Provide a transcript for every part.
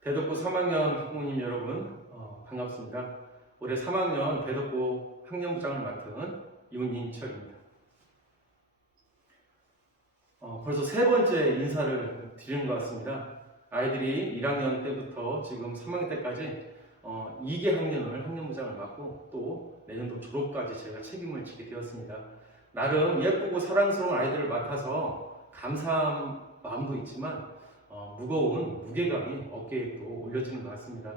대덕고 3학년 학부모님 여러분 반갑습니다. 올해 3학년 대덕고 학년부장을 맡은 윤인철입니다. 벌써 세 번째 인사를 드리는 것 같습니다. 아이들이 1학년 때부터 지금 3학년 때까지 2개 학년을 학년부장을 맡고 또 내년도 졸업까지 제가 책임을 지게 되었습니다. 나름 예쁘고 사랑스러운 아이들을 맡아서 감사한 마음도 있지만 무거운 무게감이 어깨에 또 올려지는 것 같습니다.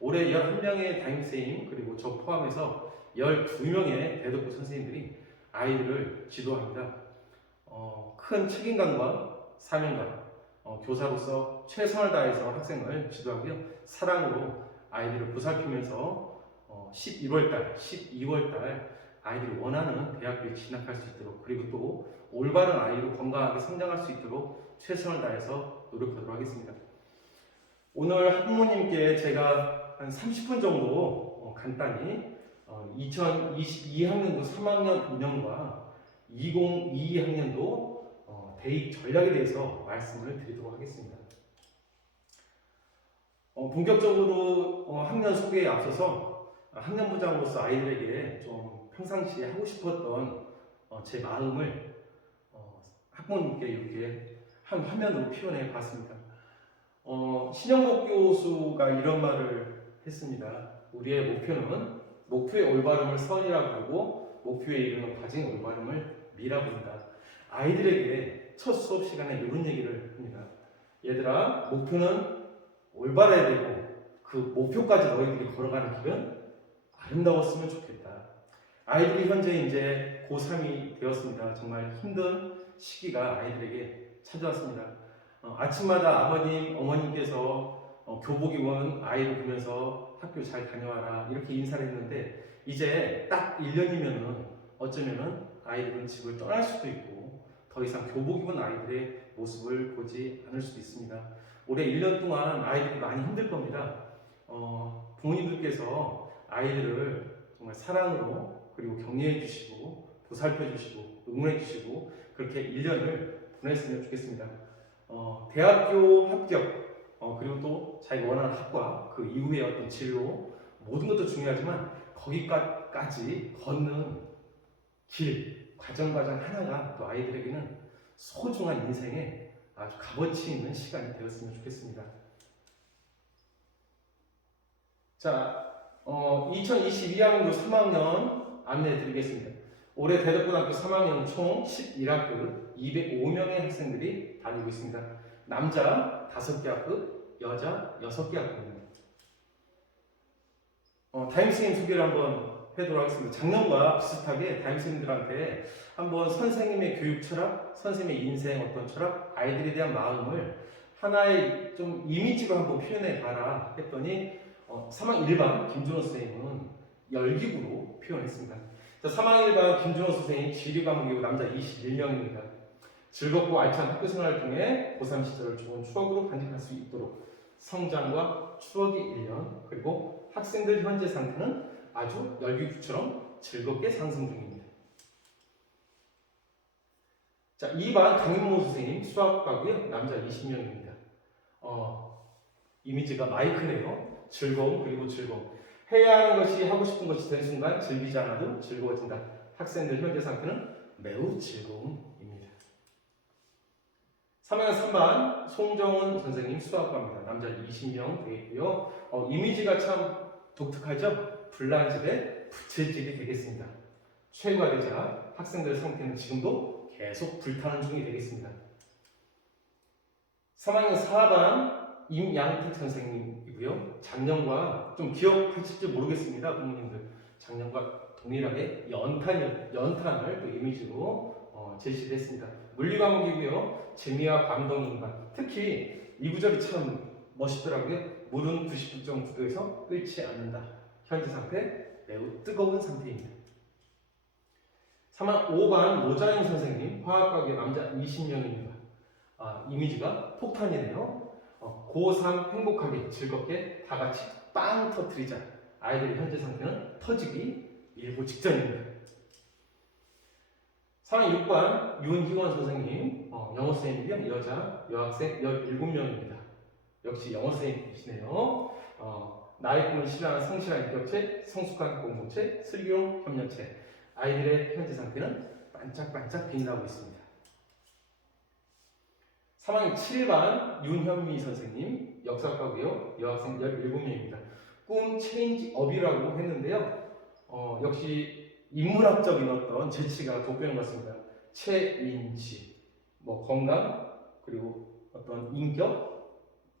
올해 11명의 담임선생님 그리고 저 포함해서 12명의 대덕고 선생님들이 아이들을 지도합니다. 큰 책임감과 사명감, 교사로서 최선을 다해서 학생을 지도하고요. 사랑으로 아이들을 보살피면서 11월달, 12월달 아이들이 원하는 대학교에 진학할 수 있도록 그리고 또 올바른 아이로 건강하게 성장할 수 있도록 최선을 다해서 노력하도록 하겠습니다. 오늘 학부모님께 제가 한 30분 정도 간단히 2022학년도 3학년 운영과 2022학년도 대입 전략에 대해서 말씀을 드리도록 하겠습니다. 본격적으로 학년 소개에 앞서서 학년부장으로서 아이들에게 좀 평상시에 하고 싶었던 제 마음을 학부모님께 이렇게 한 화면으로 표현해 봤습니다. 신영복 교수가 이런 말을 했습니다. 우리의 목표는 목표의 올바름을 선이라고 부르고 목표에 이르는 과정의 올바름을 미라고 한다. 아이들에게 첫 수업 시간에 이런 얘기를 합니다. 얘들아, 목표는 올바라야 되고 그 목표까지 너희들이 걸어가는 길은 아름다웠으면 좋겠다. 아이들이 현재 이제 고3이 되었습니다. 정말 힘든 시기가 아이들에게 찾아왔습니다. 아침마다 아버님, 어머님께서 교복 입은 아이를 보면서 학교 잘 다녀와라 이렇게 인사를 했는데 이제 딱 1년이면은 어쩌면은 아이들은 집을 떠날 수도 있고 더 이상 교복 입은 아이들의 모습을 보지 않을 수도 있습니다. 올해 1년 동안 아이들이 많이 힘들 겁니다. 부모님들께서 아이들을 정말 사랑으로 그리고 격려해 주시고 보살펴 주시고 응원해 주시고 그렇게 1년을 보냈으면 좋겠습니다. 대학교 합격 그리고 또 자기가 원하는 학과 그 이후의 어떤 진로 모든 것도 중요하지만 거기까지 걷는 길 과정 하나가 또 아이들에게는 소중한 인생에 아주 값어치 있는 시간이 되었으면 좋겠습니다. 자, 2022학년도 3학년 안내해 드리겠습니다. 올해 대덕고등학교 3학년 총 11학급 205명의 학생들이 다니고 있습니다. 남자 5개 학급, 여자 6개 학급입니다. 담임선생님 소개를 한번 해도록 하겠습니다. 작년과 비슷하게 담임선생님들한테 한번 선생님의 교육 철학, 선생님의 인생 어떤 철학, 아이들에 대한 마음을 하나의 좀 이미지로 한번 표현해 봐라 했더니 3학년 1반 김준호 선생님은 열기구로 표현했습니다. 3학년 1반 김준호 선생님 지리 과목이고 남자 21명입니다. 즐겁고 알찬 학교 생활을 통해 고3 시절을 좋은 추억으로 간직할 수 있도록 성장과 추억의 1년 그리고 학생들 현재 상태는 아주 열기구처럼 즐겁게 상승 중입니다. 자, 2반 강윤모 선생님 수학과고요. 남자 20명입니다. 이미지가 마이크네요. 즐거움 그리고 즐거움. 해야 하는 것이 하고 싶은 것이 되는 순간 즐기지 않아도 즐거워진다. 학생들 현재 상태는 매우 즐거움입니다. 3학년 3반 송정은 선생님 수학과입니다. 남자 20명 되겠고요. 이미지가 참 독특하죠? 불난집에 부채질이 되겠습니다. 최고화되자 학생들 상태는 지금도 계속 불타는 중이 되겠습니다. 3학년 4반 임양택 선생님이고요. 작년과 좀 기억하실지 모르겠습니다. 부모님들 작년과 동일하게 연탄을 또 이미지로 제시를 했습니다. 물리 과목이고요. 재미와 감동의 인간. 특히 이 구절이 참 멋있더라고요. 물은 99.9도에서 끓지 않는다. 현재 상태 매우 뜨거운 상태입니다. 3학 5반 노자영 선생님 화학과학의 남자 20명입니다. 이미지가 폭탄이네요. 고3 행복하게 즐겁게 다 같이 빵 터뜨리자. 아이들의 현재 상태는 터지기 일보 직전입니다. 3학 6반 윤희원 선생님 영어 선생님이요. 여자 여학생 17명입니다. 역시 영어 선생님이시네요. 나의 꿈을 실현하는 성실한 인격체, 성숙한 공동체, 슬기로운 협력체. 아이들의 현재 상태는 반짝반짝 빛이 나고 있습니다. 3학년 7반 윤현미 선생님, 역사과고요. 여학생 17명입니다. 꿈 체인지업이라고 했는데요. 역시 인문학적인 어떤 재치가 돋보이는 것 같습니다. 체인지, 건강, 그리고 어떤 인격,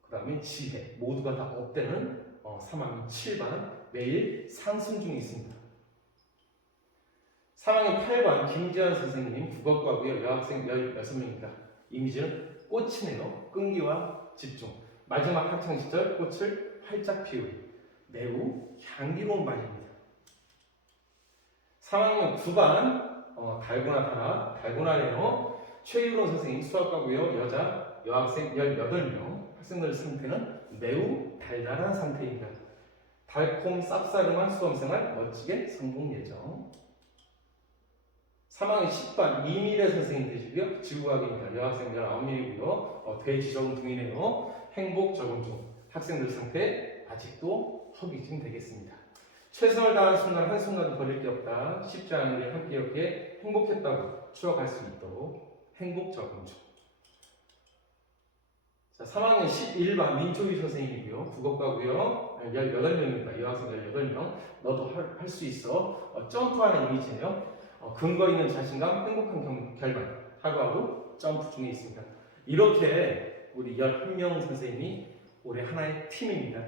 그 다음에 지혜, 모두가 다 업되는 3학년 7반 매일 상승 중에 있습니다. 3학년 8반 김지현 선생님, 국어과고요. 여학생 16명입니다. 이미지는 꽃이네요. 끈기와 집중. 마지막 학창시절 꽃을 활짝 피우기. 매우 향기로운 반입니다. 3학년 9반 달고나네요. 최유론 선생님 수학과고요. 여학생 18명. 학생들 상태는 매우 달달한 상태입니다. 달콤 쌉싸름한 수험생활 멋지게 성공 예정. 3학년 10반 이미래 선생님 되시고요. 지구과학입니다. 여학생 19명이고요. 대지적응 중이네요. 행복 적응 중. 학생들 상태 아직도 허기진 되겠습니다. 최선을 다하는 순간 한순간도 걸릴 게 없다. 쉽지 않은 일 함께 이렇게 행복했다고 추억할 수 있도록 행복 적응 중. 자, 3학년 11반 민초희 선생님이고요. 국어과고요. 18명입니다. 여학생 18명. 너도 할 수 있어. 점프하는 이미지네요. 근거 있는 자신감, 행복한 결말. 하루하루 점프 중에 있습니다. 이렇게 우리 11명 선생님이 올해 하나의 팀입니다.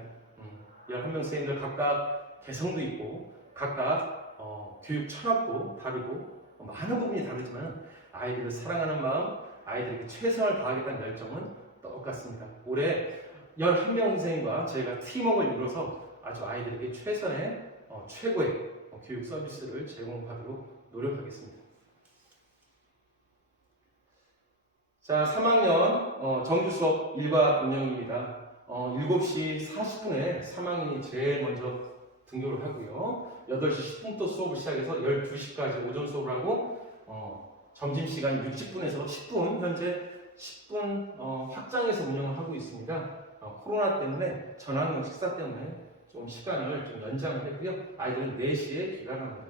11명 선생님들 각각 개성도 있고 각각 교육 철학도 다르고 많은 부분이 다르지만 아이들을 사랑하는 마음, 아이들에게 최선을 다하겠다는 열정은 똑같습니다. 올해 11명 선생님과 저희가 팀워크를 이뤄서 아주 아이들에게 최선의 최고의 교육 서비스를 제공하도록 노력하겠습니다. 자, 3학년 정규 수업 1과 운영입니다. 7시 40분에 3학년이 제일 먼저 등교를 하고요. 8시 10분부터 수업을 시작해서 12시까지 오전 수업을 하고 점심시간 60분에서 10분, 현재 10분 확장해서 운영을 하고 있습니다. 코로나 때문에 전학용 식사 때문에 좀 시간을 좀 연장을 했고요. 아이들은 4시에 귀가합니다.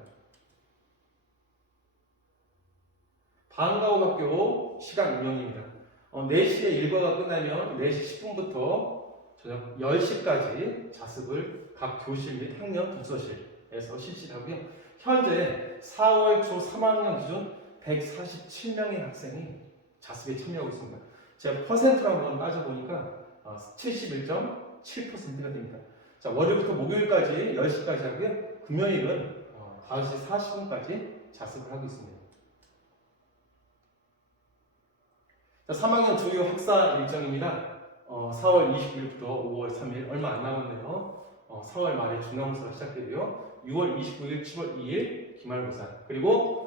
방과후학교 시간 운영입니다. 4시에 일과가 끝나면 4시 10분부터 저녁 10시까지 자습을 각 교실 및 학년 독서실에서 실시하고요. 현재 4월 초 3학년 기준 147명의 학생이 자습에 참여하고 있습니다. 제가 퍼센트로 한번 따져보니까 71.7%가 됩니다. 자, 월요일부터 목요일까지 10시까지 하고요. 금요일은 5시 40분까지 자습을 하고 있습니다. 자, 3학년 주요 학사 일정입니다. 4월 29일부터 5월 3일 얼마 안 남았네요. 4월 말에 중간고사가 시작되고요. 6월 29일, 7월 2일 기말고사. 그리고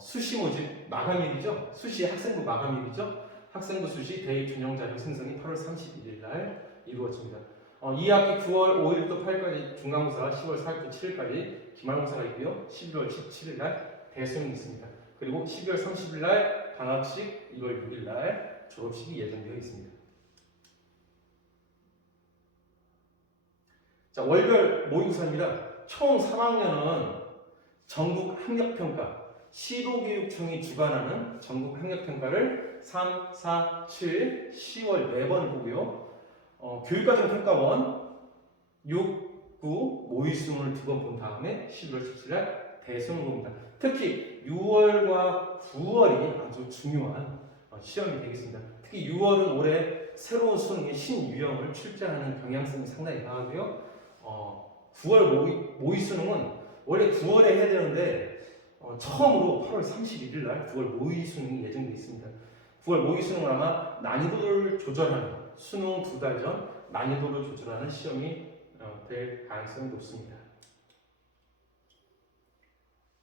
수시 모집 마감일이죠. 수시 학생부 마감일이죠. 학생부 수시 대입 전형자료 생성이 8월 31일 날 이루어집니다. 2학기 9월 5일부터 8일까지 중간고사, 10월 4일부터 7일까지 기말고사가 있고요. 11월 17일 날 대수능이 있습니다. 그리고 12월 30일 날 방학식, 1월 6일 날 졸업식이 예정되어 있습니다. 자, 월별 모의고사입니다. 총 3학년은 전국 학력평가, 시도교육청이 주관하는 전국 학력평가를 3, 4, 7, 10월 4번 보고요. 교육과정평가원 6, 9 모의수능을 2번 본 다음에 11월 17일 대수능을 봅니다. 특히 6월과 9월이 아주 중요한 시험이 되겠습니다. 특히 6월은 올해 새로운 수능의 신유형을 출제하는 경향성이 상당히 강하고요. 9월 모의 수능은 원래 9월에 해야 되는데 처음으로 8월 31일 날 9월 모의 수능이 예정되어 있습니다. 9월 모의 수능은 아마 난이도를 조절하는 수능 2달 전 난이도를 조절하는 시험이 될 가능성이 높습니다.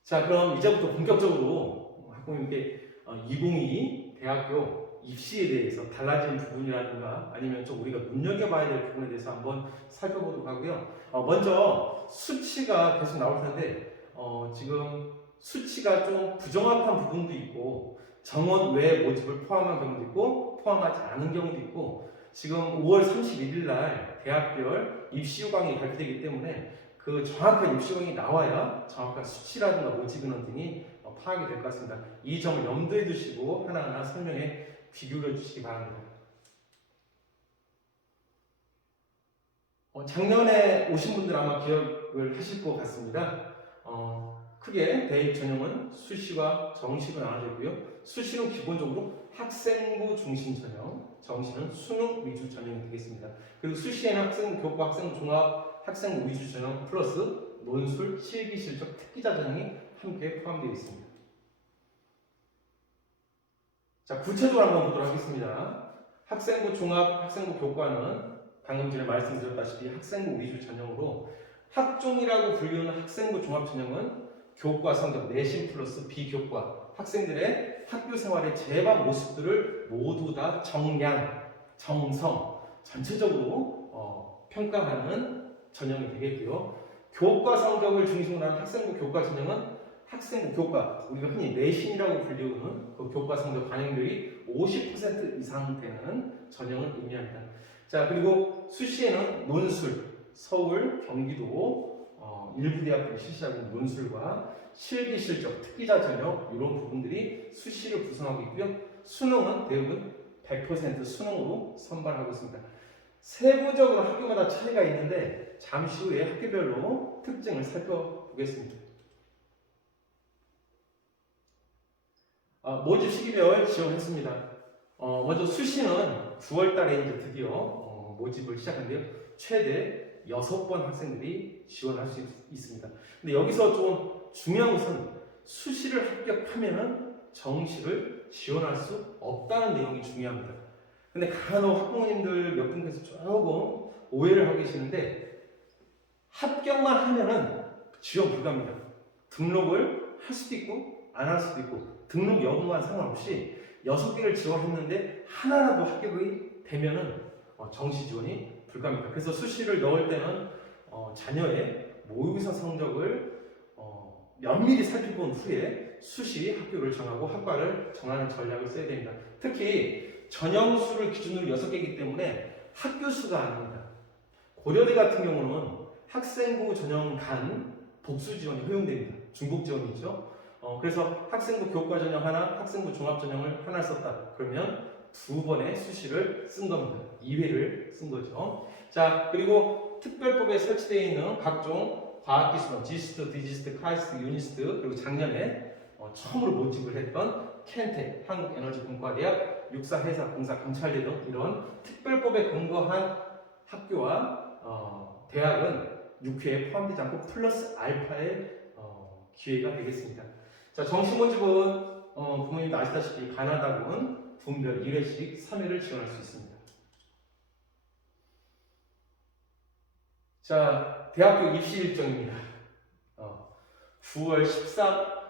자, 그럼 이제부터 본격적으로 학부모님께 2022 대학교 입시에 대해서 달라진 부분이라든가 아니면 좀 우리가 눈여겨봐야 될 부분에 대해서 한번 살펴보도록 하고요. 먼저 수치가 계속 나올 텐데 지금 수치가 좀 부정확한 부분도 있고 정원 외 모집을 포함한 경우도 있고 포함하지 않은 경우도 있고 지금 5월 31일 날 대학별 입시 요강이 발표되기 때문에 그 정확한 입시 요강이 나와야 정확한 수치라든가 모집 인원 등이 파악이 될 것 같습니다. 이 점을 염두에 두시고 하나하나 설명에 귀 기울여 주시기 바랍니다. 작년에 오신 분들 아마 기억을 하실 것 같습니다. 크게 대입 전형은 수시와 정시로 나눠져 있고요. 수시는 기본적으로 학생부 중심 전형, 정시는 수능 위주 전형이 되겠습니다. 그리고 수시에는 학생부 교과, 학생부 종합, 학생부 위주 전형 플러스 논술, 실기, 실적, 특기자 전형이 함께 포함되어 있습니다. 자, 구체적으로 한번 보도록 하겠습니다. 학생부 종합, 학생부 교과는 방금 전에 말씀드렸다시피 학생부 위주 전형으로 학종이라고 불리는 학생부 종합 전형은 교과 성적 내신 플러스 비교과 학생들의 학교 생활의 재반 모습들을 모두 다 정량, 정성, 전체적으로 평가하는 전형이 되겠고요. 교과 성적을 중심으로 한 학생부 교과 전형은 학생부 교과, 우리가 흔히 내신이라고 불리우는 그 교과 성적 반영률이 50% 이상 되는 전형을 의미합니다. 자, 그리고 수시에는 논술, 서울, 경기도 일부 대학들이 실시하고 있는 논술과 실기 실적, 특기자 전형 이런 부분들이 수시를 구성하고 있고요. 수능은 대부분 100% 수능으로 선발하고 있습니다. 세부적으로 학교마다 차이가 있는데 잠시 후에 학교별로 특징을 살펴보겠습니다. 모집 시기별 지원했습니다. 먼저 수시는 9월 달에 이제 드디어 모집을 시작한데요. 최대 6번 학생들이 지원할 수 있습니다. 근데 여기서 좀 중요한 것은 수시를 합격하면은 정시를 지원할 수 없다는 내용이 중요합니다. 근데 간혹 학부모님들 몇 분께서 조금 오해를 하고 계시는데 합격만 하면은 지원 불가입니다. 등록을 할 수도 있고 안 할 수도 있고 등록 여부와 상관없이 6개를 지원했는데 하나라도 합격이 되면은 정시 지원이 불가입니다. 그래서 수시를 넣을 때는 자녀의 모의고사 성적을 면밀히 살펴본 후에 수시 학교를 정하고 학과를 정하는 전략을 써야 됩니다. 특히 전형수를 기준으로 6개이기 때문에 학교 수가 아닙니다. 고려대 같은 경우는 학생부 전형 간 복수 지원이 허용됩니다. 중복 지원이죠. 그래서 학생부 교과 전형 하나, 학생부 종합 전형을 하나 썼다. 그러면 2번의 수시를 쓴 겁니다. 2회를 쓴 거죠. 자, 그리고 특별법에 설치되어 있는 각종 과학기술원, 지스트, 디지스트, 카이스트, 유니스트, 그리고 작년에 처음으로 모집을 했던 켄텍, 한국에너지공과대학, 육사회사공사, 감찰대 등 이런 특별법에 근거한 학교와 대학은 6회에 포함되지 않고 플러스 알파의 기회가 되겠습니다. 자, 정시 모집은 부모님도 아시다시피 가나다군 분별 1회씩 3회를 지원할 수 있습니다. 자, 대학교 입시 일정입니다. 8월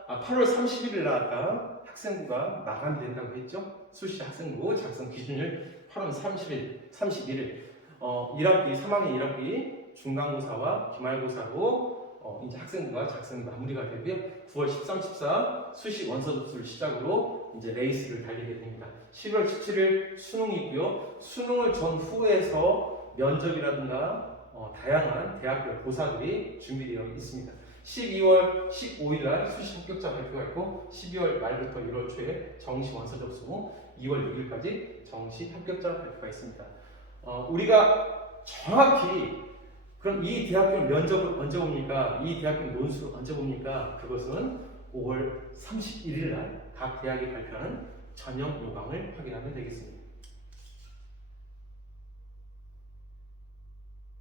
30일 날 아까 학생부가 마감된다고 했죠? 수시 학생부 작성 기준일 8월 31일 1학기, 3학년 1학기 중간고사와 기말고사로 이제 학생부가 작성이 마무리가 되고요. 9월 13, 14 수시 원서 접수를 시작으로 이제 레이스를 달리게 됩니다. 11월 17일 수능이 있고요. 수능을 전후해서 면접이라든가 다양한 대학교 고사들이 준비되어 있습니다. 12월 15일 날 수시 합격자 발표가 있고 12월 말부터 1월 초에 정시 원서 접수 후 2월 6일까지 정시 합격자 발표가 있습니다. 우리가 정확히 그럼 이 대학교는 면접을 언제 봅니까? 이 대학교는 논술을 언제 봅니까? 그것은 5월 31일 날 각 대학이 발표하는 전형 요강을 확인하면 되겠습니다.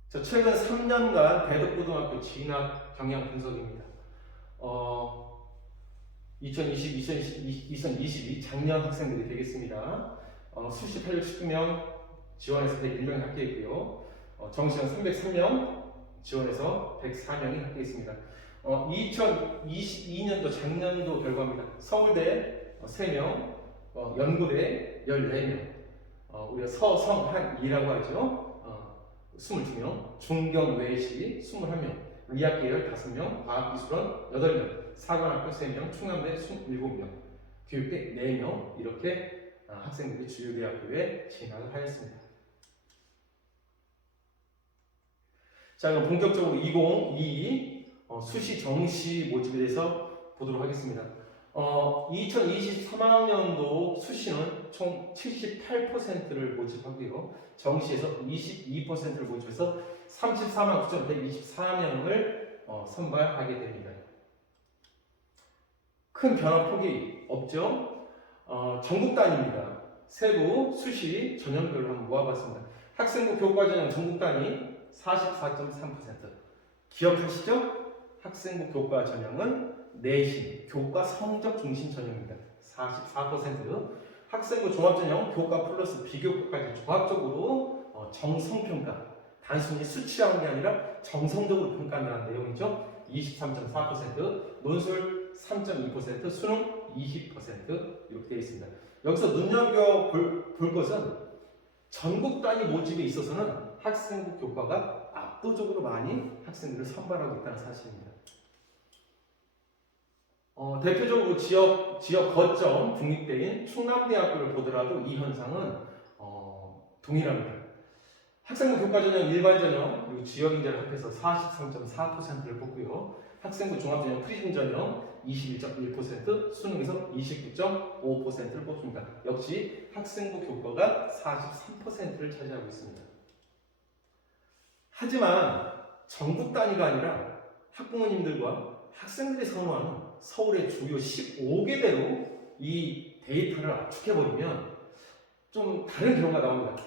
자, 최근 3년간 대덕고등학교 진학 경향 분석입니다. 2022 작년 학생들이 되겠습니다. 수시 819명 지원해서 101명이 합격했고요. 정시는 303명 지원해서 104명이 합격했습니다. 2022년도 작년도 결과입니다. 서울대 3명, 연고대 14명, 우리가 서성한이라고 하죠. 22명, 중경외시 21명, 의학계열 5명, 과학기술원 8명, 사관학교 3명, 충남대 27명, 교육대 4명 이렇게 학생들이 주요 대학교에 진학을 하였습니다. 자, 그럼 본격적으로 2022 수시 정시 모집에 대해서 보도록 하겠습니다. 2023학년도 수시는 총 78%를 모집하고요. 정시에서 22%를 모집해서 34만 9,124명을 선발하게 됩니다. 큰 변화폭이 없죠? 전국 단위입니다. 세부 수시 전형별로 한번 모아봤습니다. 학생부 교과 전형 전국 단위 44.3%. 기억하시죠? 학생부 교과 전형은 내신, 교과 성적 중심 전형입니다. 44%. 학생부 종합 전형 교과 플러스 비교과까지 종합적으로 정성평가, 단순히 수치라는 게 아니라 정성적으로 평가한다는 내용이죠. 23.4%, 논술 3.2%, 수능 20% 이렇게 되어 있습니다. 여기서 눈여겨볼 것은 전국 단위 모집에 있어서는 학생부 교과가 압도적으로 많이 학생들을 선발하고 있다는 사실입니다. 대표적으로 지역 거점 국립대인 충남대학교를 보더라도 이 현상은 동일합니다. 학생부 교과 전형 일반 전형 그리고 지역 인재를 합해서 43.4%를 뽑고요. 학생부 종합 전형 프리즘 전형 21.1%, 수능에서 29.5%를 뽑습니다. 역시 학생부 교과가 43%를 차지하고 있습니다. 하지만 전국 단위가 아니라 학부모님들과 학생들이 선호하는 서울의 주요 15개대로 이 데이터를 압축해버리면 좀 다른 결과가 나옵니다.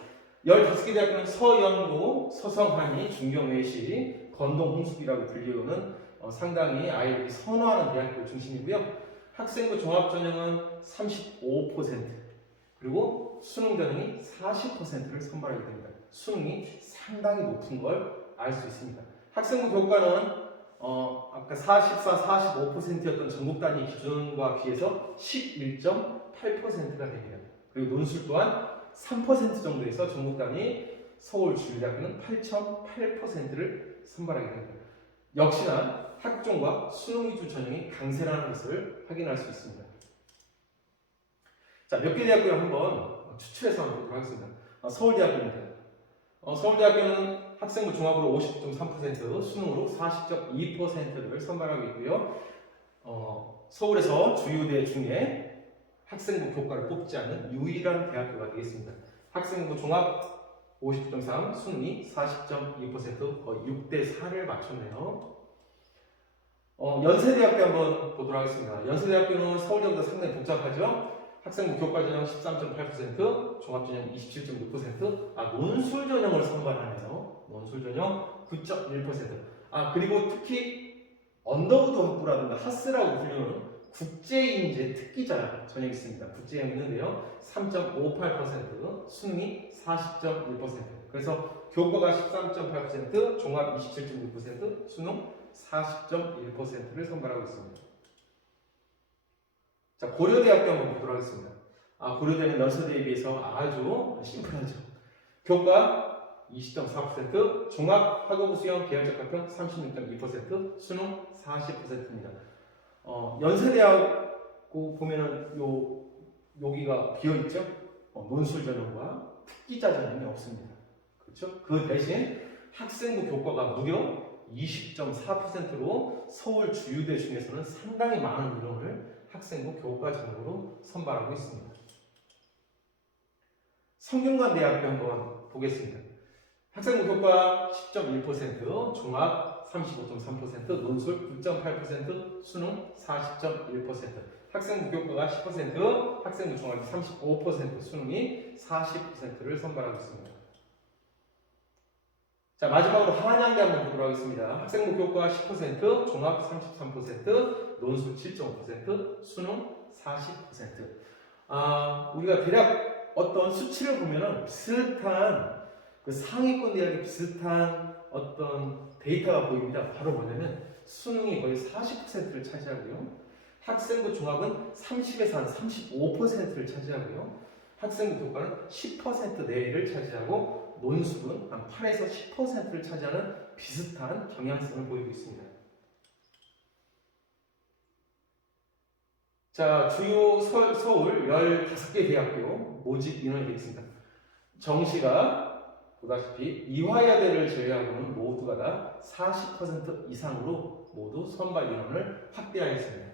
15개 대학교는 서연고, 서성한이, 중경외시, 건동, 홍수비라고 불리우는 상당히 아이들이 선호하는 대학교 중심이고요. 학생부 종합전형은 35%, 그리고 수능 전형이 40%를 선발하게 됩니다. 수능이 상당히 높은 걸 알 수 있습니다. 학생부 교과는 아까 44, 45%였던 전국 단위 기준과 비해서 11.8%가 됩니다. 그리고 논술 또한 3% 정도에서 전국 단위 서울 주일대학교는 8.8%를 선발하게 됩니다. 역시나 학종과 수능 위주 전형이 강세라는 것을 확인할 수 있습니다. 자, 몇 개 대학교를 한번 추출해서 한번 보도록 하겠습니다. 서울대학교입니다. 서울대학교는 학생부 종합으로 50.3%, 수능으로 40.2%를 선발하고 있고요. 서울에서 주요대 중에 학생부 교과를 뽑지 않는 유일한 대학교가 되겠습니다. 학생부 종합 50.3, 수능이 40.2%, 거의 6대4를 맞췄네요. 연세대학교 한번 보도록 하겠습니다. 연세대학교는 서울대보다 상당히 복잡하죠. 학생부 교과 전형 13.8%, 종합 전형 27.6%, 논술 전형을 선발하네요. 논술 전형 9.1%. 그리고 특히 언더우드 학부라든가 하스라고 불리는 국제인재 특기자 전형이 있습니다. 국제형 있는데요. 3.58%, 수능이 40.1%. 그래서 교과가 13.8%, 종합 27.6%, 수능 40.1%를 선발하고 있습니다. 자, 고려대학교 한번 보도록 하겠습니다. 고려대는 연세대에 비해서 아주 심플하죠. 교과 20.4%, 종합 학업 수형 계열적 합평 36.2%, 수능 40%입니다. 연세대하고 보면은 여기가 비어있죠? 논술 전형과 특기자 전형이 없습니다. 그렇죠? 그 대신 학생부 교과가 무려 20.4%로 서울 주요대 중에서는 상당히 많은 인원을 학생부 교과 전형으로 선발하고 있습니다. 성균관대학교 한번 보겠습니다. 학생부 교과 10.1%, 종합 35.3%, 논술 9.8%, 수능 40.1%. 학생부 교과가 10%, 학생부 종합이 35%, 수능이 40%를 선발하고 있습니다. 자, 마지막으로 한양대 한번 보도록 하겠습니다. 학생부 교과 10%, 종합 33%, 논술 7.5%, 수능 40%. 우리가 대략 어떤 수치를 보면은 비슷한 그 상위권 대학의 비슷한 어떤 데이터가 보입니다. 바로 뭐냐면 수능이 거의 40%를 차지하고요. 학생부 종합은 30에서 한 35%를 차지하고요. 학생부 교과는 10% 내외를 차지하고 논술은 한 8에서 10%를 차지하는 비슷한 경향성을 보이고 있습니다. 자, 주요 서울 15개 대학교 모집 인원이 되겠습니다. 정시가 보다시피 이화여대를 제외하고는 모두가 다 40% 이상으로 모두 선발 인원을 확대하였습니다.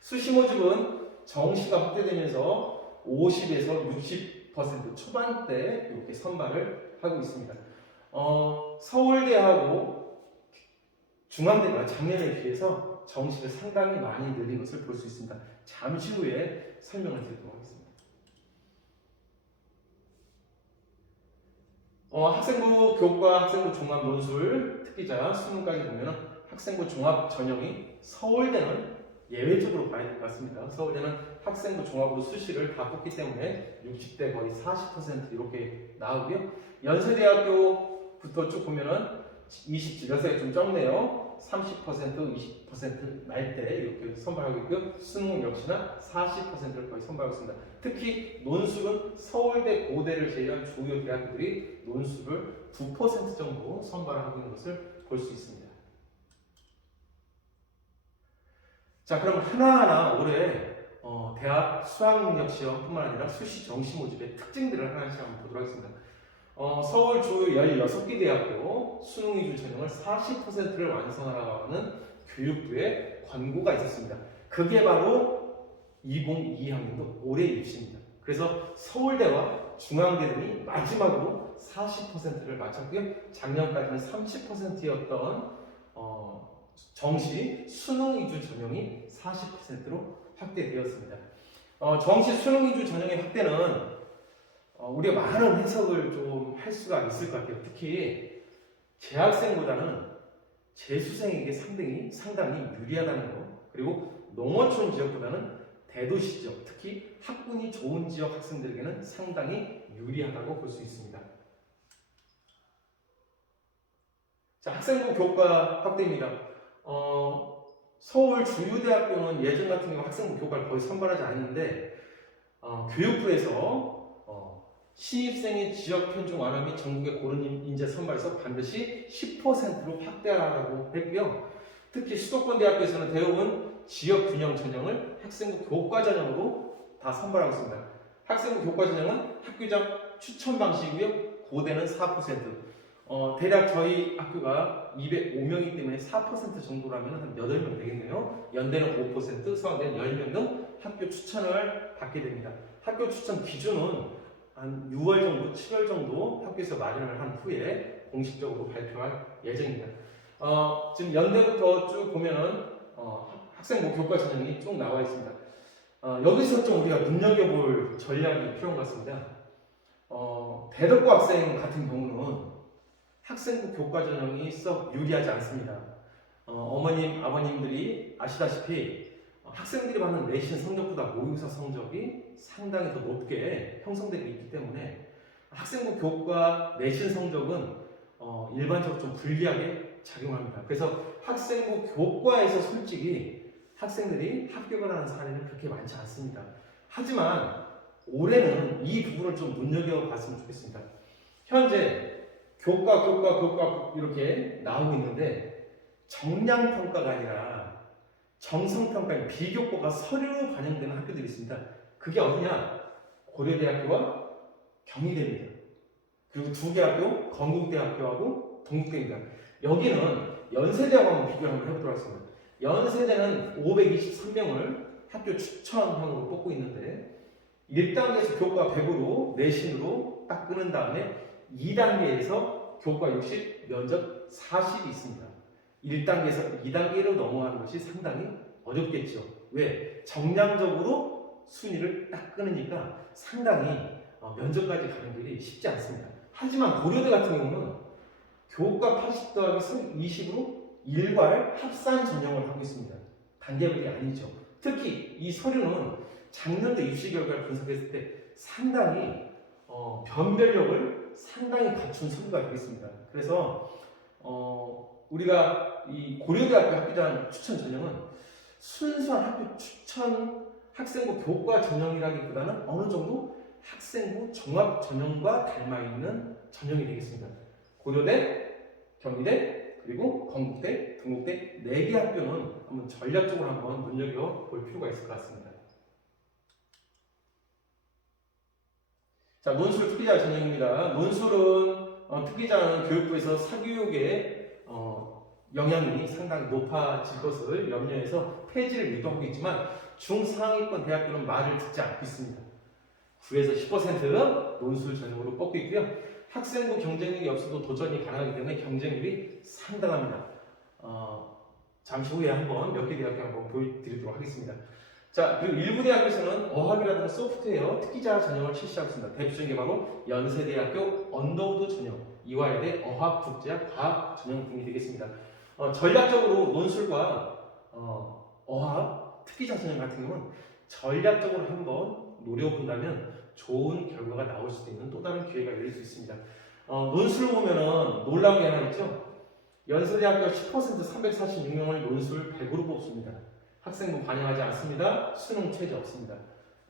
수시 모집은 정시가 확대되면서 50에서 60% 초반대 이렇게 선발을 하고 있습니다. 서울대하고 중앙대가 작년에 비해서 정시를 상당히 많이 늘린 것을 볼 수 있습니다. 잠시 후에 설명을 드리도록 하겠습니다. 학생부 교과, 학생부 종합 논술 특기자 수능까지 보면 학생부 종합 전형이 서울대는 예외적으로 봐야 될 것 같습니다. 서울대는 학생부 종합으로 수시를 다 뽑기 때문에 60대 거의 40% 이렇게 나오고요. 연세대학교부터 쭉 보면은 27, 연세가 좀 적네요. 30%, 20% 날 때 이렇게 선발하고 있고요. 수능 역시나 40%를 거의 선발하고 있습니다. 특히 논술은 서울대, 고대를 제외한 주요 대학들이 논술을 9% 정도 선발하고 있는 것을 볼 수 있습니다. 자, 그럼 하나하나 올해 대학 수학능력 시험뿐만 아니라 수시 정시 모집의 특징들을 하나씩 한번 보도록 하겠습니다. 서울 주 16개 대학교 수능 위주 전형을 40%를 완성하라고 하는 교육부의 권고가 있었습니다. 그게 바로 2022학년도 올해 입시입니다. 그래서 서울대와 중앙대 등이 마지막으로 40%를 맞췄고요. 작년까지는 30%였던 정시 수능 위주 전형이 40%로 확대되었습니다. 정시 수능 위주 전형의 확대는 우리가 많은 해석을 좀 할 수가 있을 것 같아요. 특히 재학생보다는 재수생에게 상당히 유리하다는 거, 그리고 농어촌 지역보다는 대도시 지역, 특히 학군이 좋은 지역 학생들에게는 상당히 유리하다고 볼 수 있습니다. 자, 학생부 교과 확대입니다. 서울 주요대학교는 예전 같은 경우 학생부 교과를 거의 선발하지 않는데 교육부에서 신입생의 지역 편중 완화 및 전국의 고른 인재 선발에서 반드시 10%로 확대하라고 했고요. 특히 수도권 대학교에서는 대부분 지역 균형 전형을 학생부 교과 전형으로 다 선발하고 있습니다. 학생부 교과 전형은 학교장 추천 방식이고요. 고대는 4%. 대략 저희 학교가 205명이기 때문에 4% 정도라면 한 8명 되겠네요. 연대는 5%, 서강대는 10명 등 학교 추천을 받게 됩니다. 학교 추천 기준은 한 6월 정도, 7월 정도 학교에서 마련을 한 후에 공식적으로 발표할 예정입니다. 지금 연대부터 쭉 보면은 학생부 교과 전형이 쭉 나와 있습니다. 여기서 좀 우리가 눈여겨볼 전략이 필요한 것 같습니다. 대덕고 학생 같은 경우는 학생부 교과 전형이 썩 유리하지 않습니다. 어머님, 아버님들이 아시다시피 학생들이 받는 내신 성적보다 모의고사 성적이 상당히 더 높게 형성되고 있기 때문에 학생부 교과 내신 성적은 일반적으로 좀 불리하게 작용합니다. 그래서 학생부 교과에서 솔직히 학생들이 합격을 하는 사례는 그렇게 많지 않습니다. 하지만 올해는 이 부분을 좀 눈여겨봤으면 좋겠습니다. 현재 교과 이렇게 나오고 있는데 정량평가가 아니라 정성평가인 비교과가 서류로 반영되는 학교들이 있습니다. 그게 어디냐? 고려대학교와 경희대입니다. 그리고 두 개학교, 건국대학교하고 동국대입니다. 여기는 연세대하고 한번 비교를 한번 해보도록 하겠습니다. 연세대는 523명을 학교 추천형으로 뽑고 있는데 1단계에서 교과 100으로 내신으로 딱 끄는 다음에 2단계에서 교과 60, 면접 40이 있습니다. 1단계에서 2단계로 넘어가는 것이 상당히 어렵겠죠. 왜? 정량적으로 순위를 딱 끊으니까 상당히 면접까지 가는 길이 쉽지 않습니다. 하지만 고려대 같은 경우는 교과 80 더하기 20으로 일괄 합산 전형을 하고 있습니다. 단계별이 아니죠. 특히 이 서류는 작년도 입시 결과를 분석했을 때 상당히 변별력을 상당히 갖춘 서류가 되겠습니다. 그래서 우리가 이 고려대학교 학교장 추천 전형은 순수한 학교 추천 학생부 교과 전형이라기보다는 어느 정도 학생부 종합 전형과 닮아있는 전형이 되겠습니다. 고려대, 경희대, 그리고 건국대, 동국대 4개 학교는 한번 전략적으로 한번 눈여겨볼 필요가 있을 것 같습니다. 자, 논술 특기자 전형입니다. 논술은 특기자는 교육부에서 사교육의 영향이 상당히 높아질 것을 염려해서 폐지를 유도하고 있지만 중상위권 대학교는 말을 듣지 않고 있습니다. 9에서 10% 논술 전형으로 뽑고 있고요. 학생부 경쟁력이 없어도 도전이 가능하기 때문에 경쟁률이 상당합니다. 잠시 후에 한번 몇 개 대학교 한번 보여드리도록 하겠습니다. 자, 그리고 일부 대학에서는 어학이라든가 소프트웨어, 특기자 전형을 실시하고 있습니다. 대표적인 게 바로 연세대학교 언더우드 전형, 이화여대 어학, 국제학, 과학 전형 등이 되겠습니다. 전략적으로 논술과 어학, 특기자 전형 같은 경우는 전략적으로 한번 노려본다면 좋은 결과가 나올 수도 있는 또 다른 기회가 열릴 수 있습니다. 논술을 보면은 놀라운 게 하나 있죠. 연세대학교 10% 346명을 논술 100으로 뽑습니다. 학생부 반영하지 않습니다. 수능 최저 없습니다.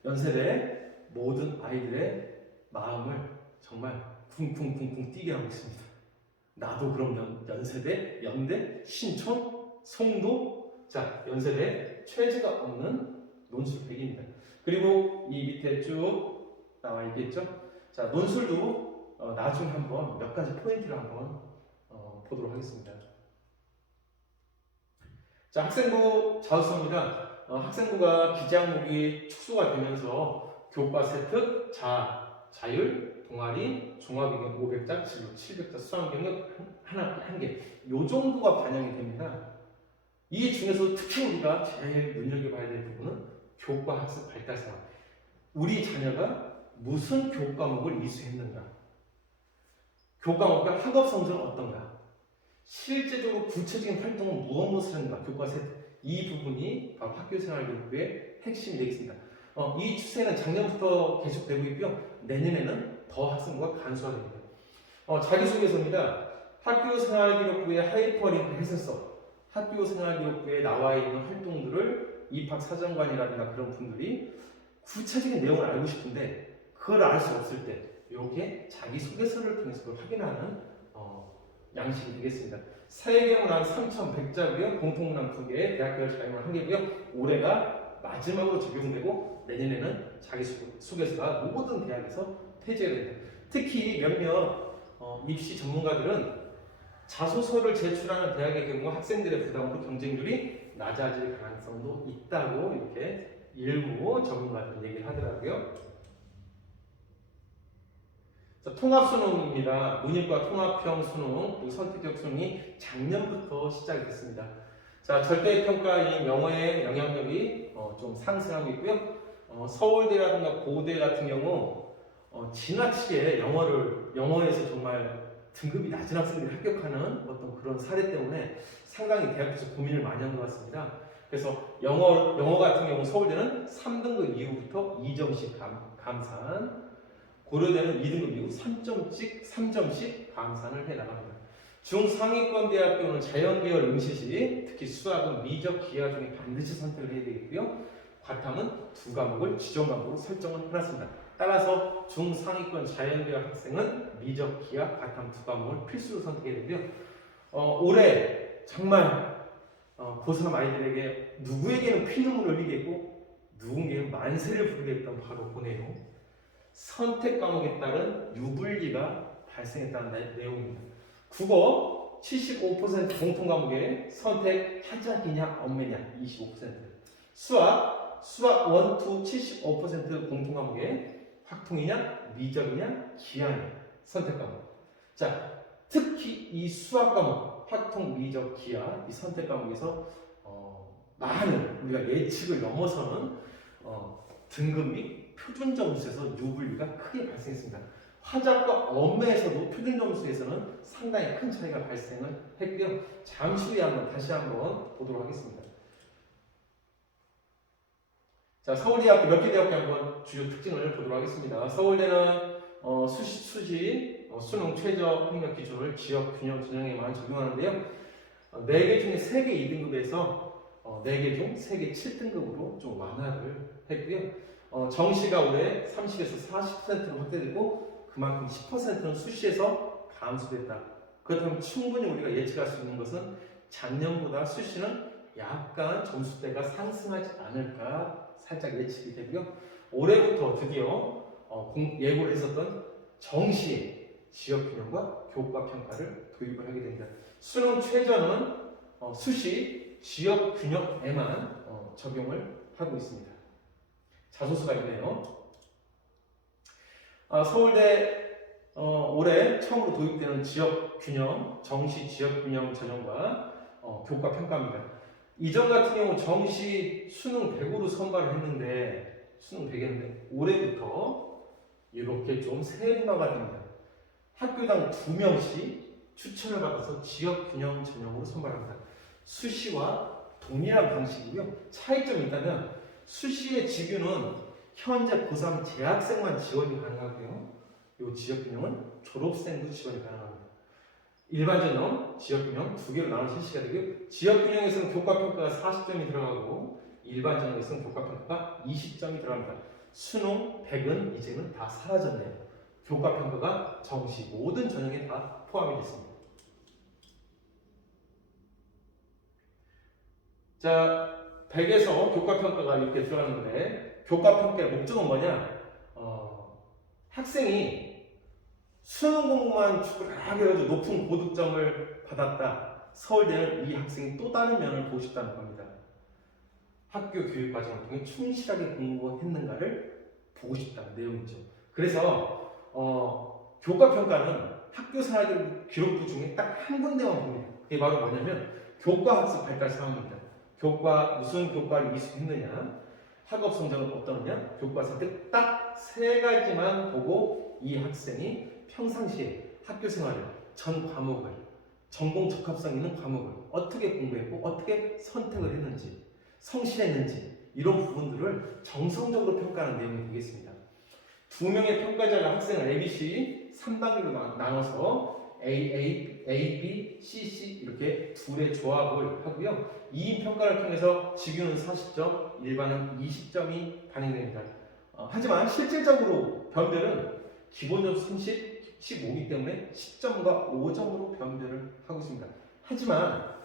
연세대 모든 아이들의 마음을 정말 쿵쿵쿵쿵 뛰게 하고 있습니다. 나도 그럼 연세대, 연대, 신촌, 송도, 자 연세대 최저가 없는 논술 100입니다. 그리고 이 밑에 쭉 나와 있겠죠. 자 논술도 나중에 한번 몇 가지 포인트를 한번 보도록 하겠습니다. 자, 학생부 자소서입니다. 학생부가 기재 항목이 축소가 되면서 교과 세특, 자율, 동아리, 종합경영 500자, 진로 700자, 수학경영 한 개. 요 정도가 반영이 됩니다. 이 중에서 특히 우리가 제일 눈여겨봐야 될 부분은 교과 학습 발달 상황. 우리 자녀가 무슨 교과목을 이수했는가? 교과목과 학업 성적은 어떤가? 실제적으로 구체적인 활동은 무엇을 하는가? 교과 세특. 이 부분이 바로 학교생활교육부의 핵심이 되겠습니다. 이 추세는 작년부터 계속되고 있고요. 내년에는 더 학생부가 간소화됩니다. 자기소개서입니다. 학교생활기록부의 하이퍼링크 해설서, 학교생활기록부에 나와 있는 활동들을 입학사정관이라든가 그런 분들이 구체적인 내용을 알고 싶은데 그걸 알 수 없을 때 이렇게 자기소개서를 통해서 그걸 확인하는 양식이 되겠습니다. 세계문 한 3,100자고요. 공통문항 2개, 대학별 자유문 1개고요. 올해가 마지막으로 적용되고 내년에는 자기소개서가 모든 대학에서 폐지가 됩니다. 특히 몇몇 입시 전문가들은 자소서를 제출하는 대학의 경우 학생들의 부담으로 경쟁률이 낮아질 가능성도 있다고 이렇게 일부 전문가들은 얘기를 하더라고요. 자, 통합수능입니다. 문일과 통합형 수능, 그리고 선택적 수능이 작년부터 시작이 됐습니다. 자, 절대평가인 영어의 영향력이 좀 상승하고 있고요. 서울대라든가 고대 같은 경우 지나치게 영어에서 정말 등급이 낮은 학생들이 합격하는 어떤 그런 사례 때문에 상당히 대학에서 고민을 많이 한 것 같습니다. 그래서 영어 같은 경우 서울대는 3등급 이후부터 2점씩 감산, 고려대는 2등급 이후 3점씩 감산을 해나갑니다. 중상위권 대학교는 자연계열 응시시, 특히 수학은 미적 기하 중에 반드시 선택을 해야 되겠고요. 과탐은 2과목을 지정 과목으로 설정을 해놨습니다. 따라서 중상위권 자연계열 학생은 미적 기하, 과탐 2과목을 필수로 선택해야 되고요. 올해 정말 고3 아이들에게 누구에게는 피눈물을 흘리겠고 누군가에게는 만세를 부르겠던 바로 그 내용. 선택 과목에 따른 유불리가 발생했다는 내용입니다. 국어 75% 공통 과목에 선택하지 않겠냐, 없느냐 25%. 수학 1, 2 75% 공통 과목에 확통이냐, 미적이냐, 기하냐 선택 과목. 자, 특히 이 수학 과목, 확통, 미적, 기하 이 선택 과목에서 많은 우리가 예측을 넘어서는 등급 및 표준 점수에서 유불리가 크게 발생했습니다. 화작과 엄매에서도 표준 점수에서는 상당히 큰 차이가 발생을 했고요. 잠시 후에 다시 한번 보도록 하겠습니다. 자, 서울대학교 몇 개 대학교 한번 주요 특징을 보도록 하겠습니다. 서울대는 수시 수능 최저 학력 기준을 지역 균형 전형에만 적용하는데요. 4개 중에 3개 2등급에서 4개 중 3개 7등급으로 좀 완화를 했고요. 정시가 올해 30에서 40%로 확대되고 그만큼 10%는 수시에서 감소됐다. 그렇다면 충분히 우리가 예측할 수 있는 것은 작년보다 수시는 약간 점수대가 상승하지 않을까 살짝 예측이 되고요. 올해부터 드디어 예고를 했었던 정시 지역균형과 교과 평가를 도입을 하게 됩니다. 수능 최저는 수시 지역 균형에만 적용을 하고 있습니다. 자소서가 있네요. 서울대 올해 처음으로 도입되는 지역 균형, 정시 지역 균형 전형과 교과 평가입니다. 이전 같은 경우 정시 수능 100으로 선발을 했는데 수능 100인데 올해부터 이렇게 좀 세분화가 됩니다. 학교당 2명씩 추천을 받아서 지역 균형 전형으로 선발합니다. 수시와 동일한 방식이고요. 차이점이 있다면 수시의 지규는 현재 고3 재학생만 지원이 가능하고요. 이 지역 균형은 졸업생도 지원이 가능합니다. 일반 전형, 지역 균형 두 개로 나눠 실시가 되고요. 지역 균형에서는 교과 평가가 40점이 들어가고 일반 전형에서는 교과 평가가 20점이 들어갑니다. 수능 100은 이제는 다 사라졌네요. 교과 평가가 정시 모든 전형에 다 포함이 됐습니다. 자, 100에서 교과 평가가 이렇게 들어가는데 교과 평가의 목적은 뭐냐? 학생이 수능 공부만 축구하게 해가지고 높은 고득점을 받았다. 서울대는 이 학생이 또 다른 면을 보고 싶다는 겁니다. 학교 교육 과정을 통해 충실하게 공부했는가를 보고 싶다는 내용이죠. 그래서 교과 평가는 학교 생활 기록부 중에 딱 한 군데만 봅니다. 그게 바로 뭐냐면 교과 학습 발달 상황입니다. 교과 무슨 교과를 이수했느냐, 학업 성적은 어떠느냐, 교과 선택 딱 세 가지만 보고 이 학생이 평상시에 학교 생활을 전 과목을 전공 적합성 있는 과목을 어떻게 공부했고 어떻게 선택을 했는지 성실했는지 이런 부분들을 정성적으로 평가하는 내용이 되겠습니다. 2명의 평가자가 학생을 ABC 3단계로 나눠서 A, B, C 이렇게 둘의 조합을 하고요. 2인 평가를 통해서 지규는 40점, 일반은 20점이 반영됩니다. 하지만 실질적으로 변별은 기본적으로 30, 15이기 때문에 10점과 5점으로 변별을 하고 있습니다. 하지만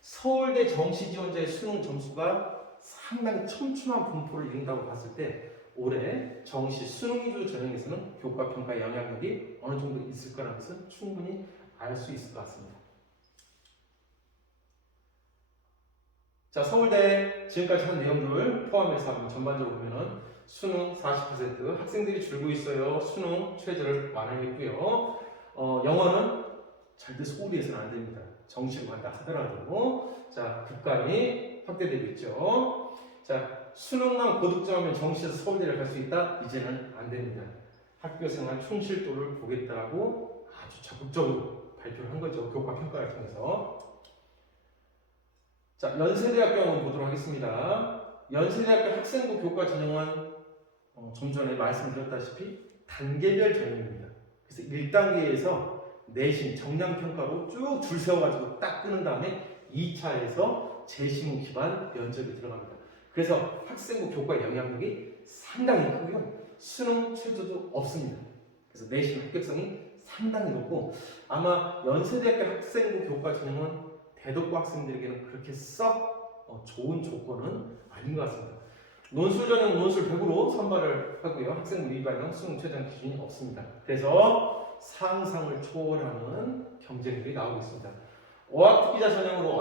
서울대 정시 지원자의 수능 점수가 상당히 촘촘한 분포를 이룬다고 봤을 때 올해 정시 수능 위주 전형에서는 교과 평가의 영향력이 어느 정도 있을 거라는 것은 충분히 알 수 있을 것 같습니다. 자, 서울대 지금까지 한 내용들을 포함해서 한번 전반적으로 보면은 수능 40% 학생들이 줄고 있어요. 수능 최저를 완화했고요. 영어는 절대 소홀히해서는 안 됩니다. 정시로 간다 하더라도 자, 국가이 확대되겠죠. 자, 수능만 고득점하면 정시에서 서울대를 갈 수 있다? 이제는 안 됩니다. 학교생활 충실도를 보겠다라고 아주 적극적으로 발표를 한 거죠. 교과 평가를 통해서. 자, 연세대학교 한번 보도록 하겠습니다. 연세대학교 학생부 교과 전형은 좀 전에 말씀드렸다시피 단계별 전형입니다. 그래서 1단계에서 내신 정량평가로 쭉 줄 세워가지고 딱 끄는 다음에 2차에서 재시문 기반 면접이 들어갑니다. 그래서 학생부 교과 영향력이 상당히 크고요. 수능 최저도 없습니다. 그래서 내신 합격성이 상당히 높고 아마 연세대학교 학생부 교과 전형은 대덕고 학생들에게는 그렇게 썩 좋은 조건은 아닌 것 같습니다. 논술 전형 논술 100으로 선발을 하고요. 학생부 위반형 수능 최저 기준이 없습니다. 그래서 상상을 초월하는 경쟁들이 나오고 있습니다. 어학특기자 전형으로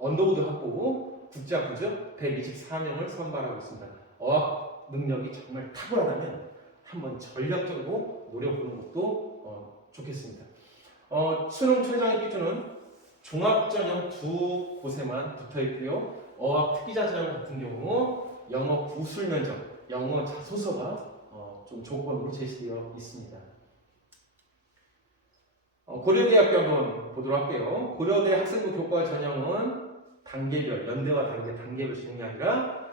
언더우드 학부 국제학부죠. 124명을 선발하고 있습니다. 어학 능력이 정말 탁월하다면 한번 전략적으로 노려보는 것도 좋겠습니다. 수능 최저의 기준은 종합전형 두 곳에만 붙어 있고요. 어학특기자 전형 같은 경우 영어 구술 면접, 영어 자소서가 좀 조건으로 제시되어 있습니다. 고려대학교 한번 보도록 할게요. 고려대 학생부 교과 전형은 단계별, 연대와 다르게 단계별 전형이 아니라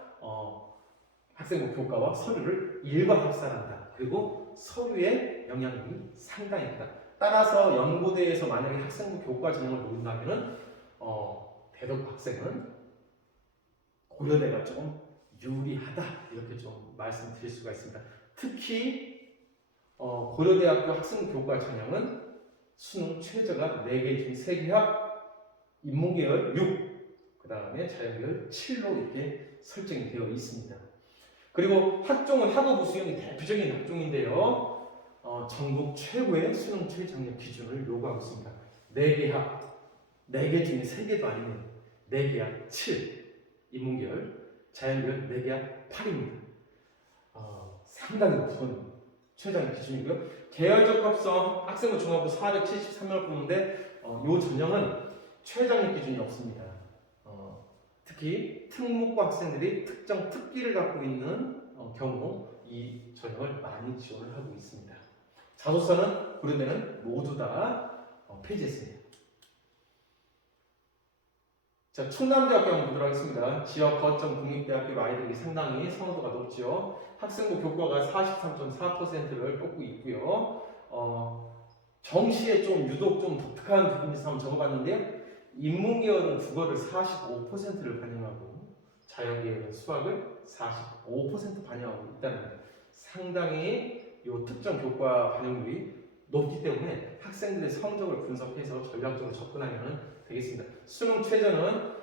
학생부 교과와 서류를 일괄 합산한다. 그리고 서류의 영향력이 상당히 크다. 따라서 연고대에서 만약에 학생부 교과 전형을 놓는다면 대덕 학생은 고려대가 조금 유리하다 이렇게 좀 말씀드릴 수가 있습니다. 특히 고려대학교 학생부 교과 전형은 수능 최저가 4개 중 3개 합, 인문계열 6, 그 다음에 자연계열 7로 이렇게 설정이 되어 있습니다. 그리고 학종은 학업 우수형이 대표적인 학종인데요. 전국 최고의 수능 최저학력 기준을 요구하고 있습니다. 4개학, 4개 중에 3개도 아니면 4개학 7, 인문계열, 자연계열 4개학 8입니다. 상당히 높은 최저학력 기준이고요. 계열적 합성 학생부 종합부 473명을 뽑는데 이 전형은 최저학력 기준이 없습니다. 특히 특목고 학생들이 특정 특기를 갖고 있는 경우 이 전형을 많이 지원을 하고 있습니다. 자소서는 고려대는 모두 다 폐지했습니다. 자, 충남대학교 한번 보도록 하겠습니다. 지역 거점 국립대학교 아이들이 상당히 선호도가 높죠. 학생부 교과가 43.4%를 뽑고 있고요. 정시에 좀 유독 좀 독특한 부분이 있어서 한번 적어봤는데요. 인문계열은 국어를 45%를 반영하고 자연계열은 수학을 45% 반영하고 있다는 겁니다. 상당히 이 특정 교과 반영률이 높기 때문에 학생들의 성적을 분석해서 전략적으로 접근하면 되겠습니다. 수능 최저는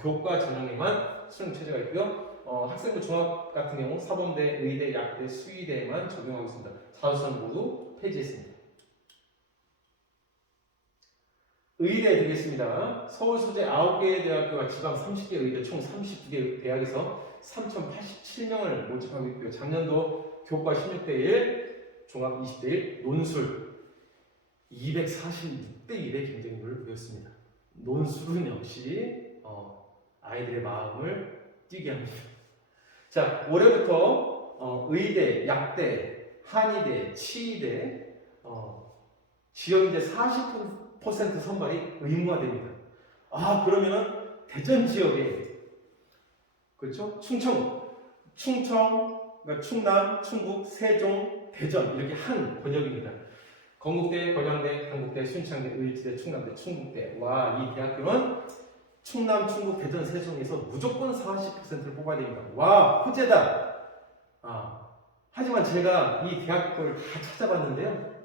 교과 전형에만 수능 최저가 있고요. 학생부 종합 같은 경우 사범대, 의대, 약대, 수의대에만 적용하고 있습니다. 자소서는 모두 폐지했습니다. 의대 되겠습니다. 서울 소재 9개 대학교와 지방 30개 의대 총 32개 대학에서 3,087명을 모집하고 있고요. 작년도 교과 16대 1, 종합 20대 1, 논술 246대 1의 경쟁률을 보였습니다. 논술은 역시 아이들의 마음을 뛰게 합니다. 자, 올해부터 의대, 약대, 한의대, 치의대, 지역인재 40% 선발이 의무화됩니다. 그러면은 대전 지역에 그렇죠? 충청, 그러니까 충남, 충북, 세종, 대전 이렇게 한 권역입니다. 건국대, 건양대, 한국대, 순창대, 의지대, 충남대, 충북대. 이 대학교는 충남, 충북, 대전, 세종에서 무조건 40%를 뽑아야 됩니다. 호재다. 하지만 제가 이 대학교를 다 찾아봤는데요.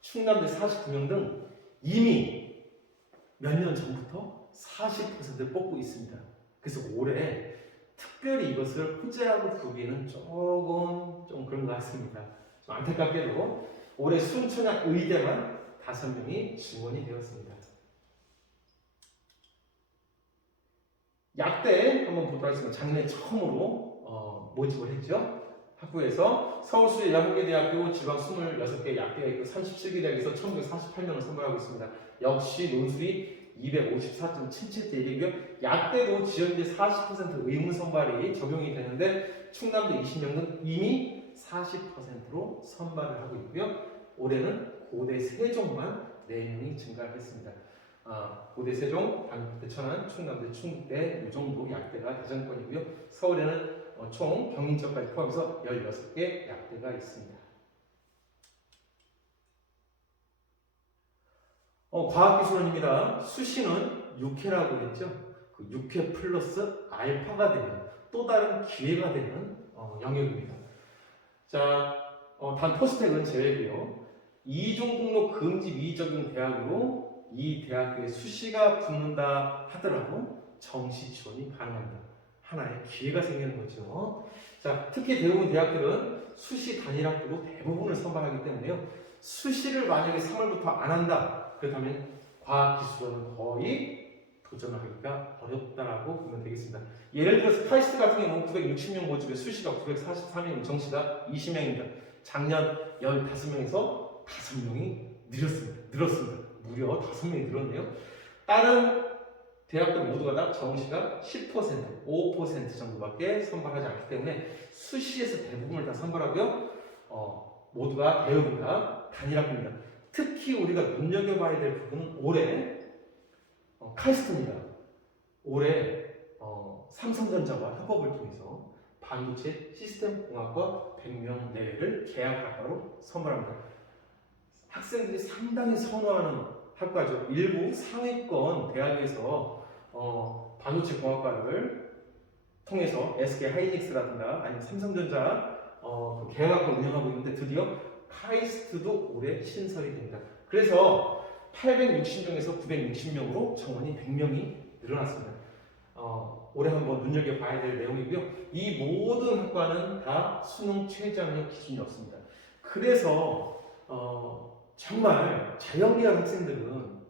충남대 49명 등 이미 몇 년 전부터 40%를 뽑고 있습니다. 그래서 올해 특별히 이것을 호재라고 보기에는 조금 좀 그런 것 같습니다. 좀 안타깝게도 올해 순천향 의대만 5명이 지원이 되었습니다. 약대 한번 보도록 하겠습니다. 작년에 처음으로 모집을 했죠. 학부에서 서울시 11개 대학교 지방 26개 약대가 있고 37개 대학에서 1,948명을 선발하고 있습니다. 역시 논술이 254.77대 1이고요. 약대도 지역인재 40% 의무 선발이 적용이 되는데 충남도 20명 등 이미 40%로 선발을 하고 있고요. 올해는 고대 세종만 4명이 증가했습니다. 고대 세종, 단국대 천안, 충남대, 충북대 이 정도 약대가 대전권이고요. 서울에는 총 경인처까지 포함해서 16개 약대가 있습니다. 과학기술원입니다. 수시는 6회라고 했죠. 그 6회 플러스 알파가 되는 또 다른 기회가 되는 영역입니다. 자, 단 포스텍은 제외고요. 이중등록 금지 미적용 대학으로 이 대학교에 수시가 붙는다 하더라도 정시 지원이 가능합니다. 하나의 기회가 생기는 거죠. 자, 특히 대부분 대학들은 수시 단일학교로 대부분을 선발하기 때문에요. 수시를 만약에 3월부터 안 한다. 그렇다면 과학기술은 거의 도전을 하기가 어렵다라고 보면 되겠습니다. 예를 들어서 카이스트 같은 경우는 960명 모집에 수시가 943명, 정시가 20명입니다. 작년 15명에서 5명이 늘었습니다. 무려 5명이 늘었네요. 다른 대학들 모두가 다 정시가 10%, 5% 정도밖에 선발하지 않기 때문에 수시에서 대부분을 다 선발하고요. 모두가 대부분 단일학교입니다. 특히 우리가 눈여겨봐야 될 부분은 올해 카이스트입니다. 올해 삼성전자와 협업을 통해서 반도체 시스템공학과 100명 내외를 계약학과로 선발합니다. 학생들이 상당히 선호하는 학과죠. 일부 상위권 대학에서 반도체 공학과를 통해서 SK 하이닉스라든가 아니면 삼성전자 그 계약학과 운영하고 있는데 드디어 카이스트도 올해 신설이 됩니다. 그래서 860명에서 960명으로 정원이 100명이 늘어났습니다. 올해 한번 눈여겨봐야 될 내용이고요. 이 모든 학과는 다 수능 최저학력 기준이 없습니다. 그래서 정말 자연계열 학생들은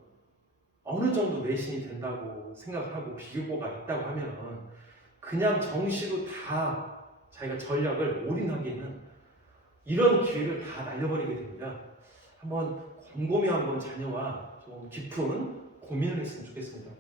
어느 정도 내신이 된다고 생각하고 비교과가 있다고 하면 그냥 정시로 다 자기가 전략을 올인하기에는 이런 기회를 다 날려버리게 됩니다. 한번 곰곰이 한번 자녀와 좀 깊은 고민을 했으면 좋겠습니다.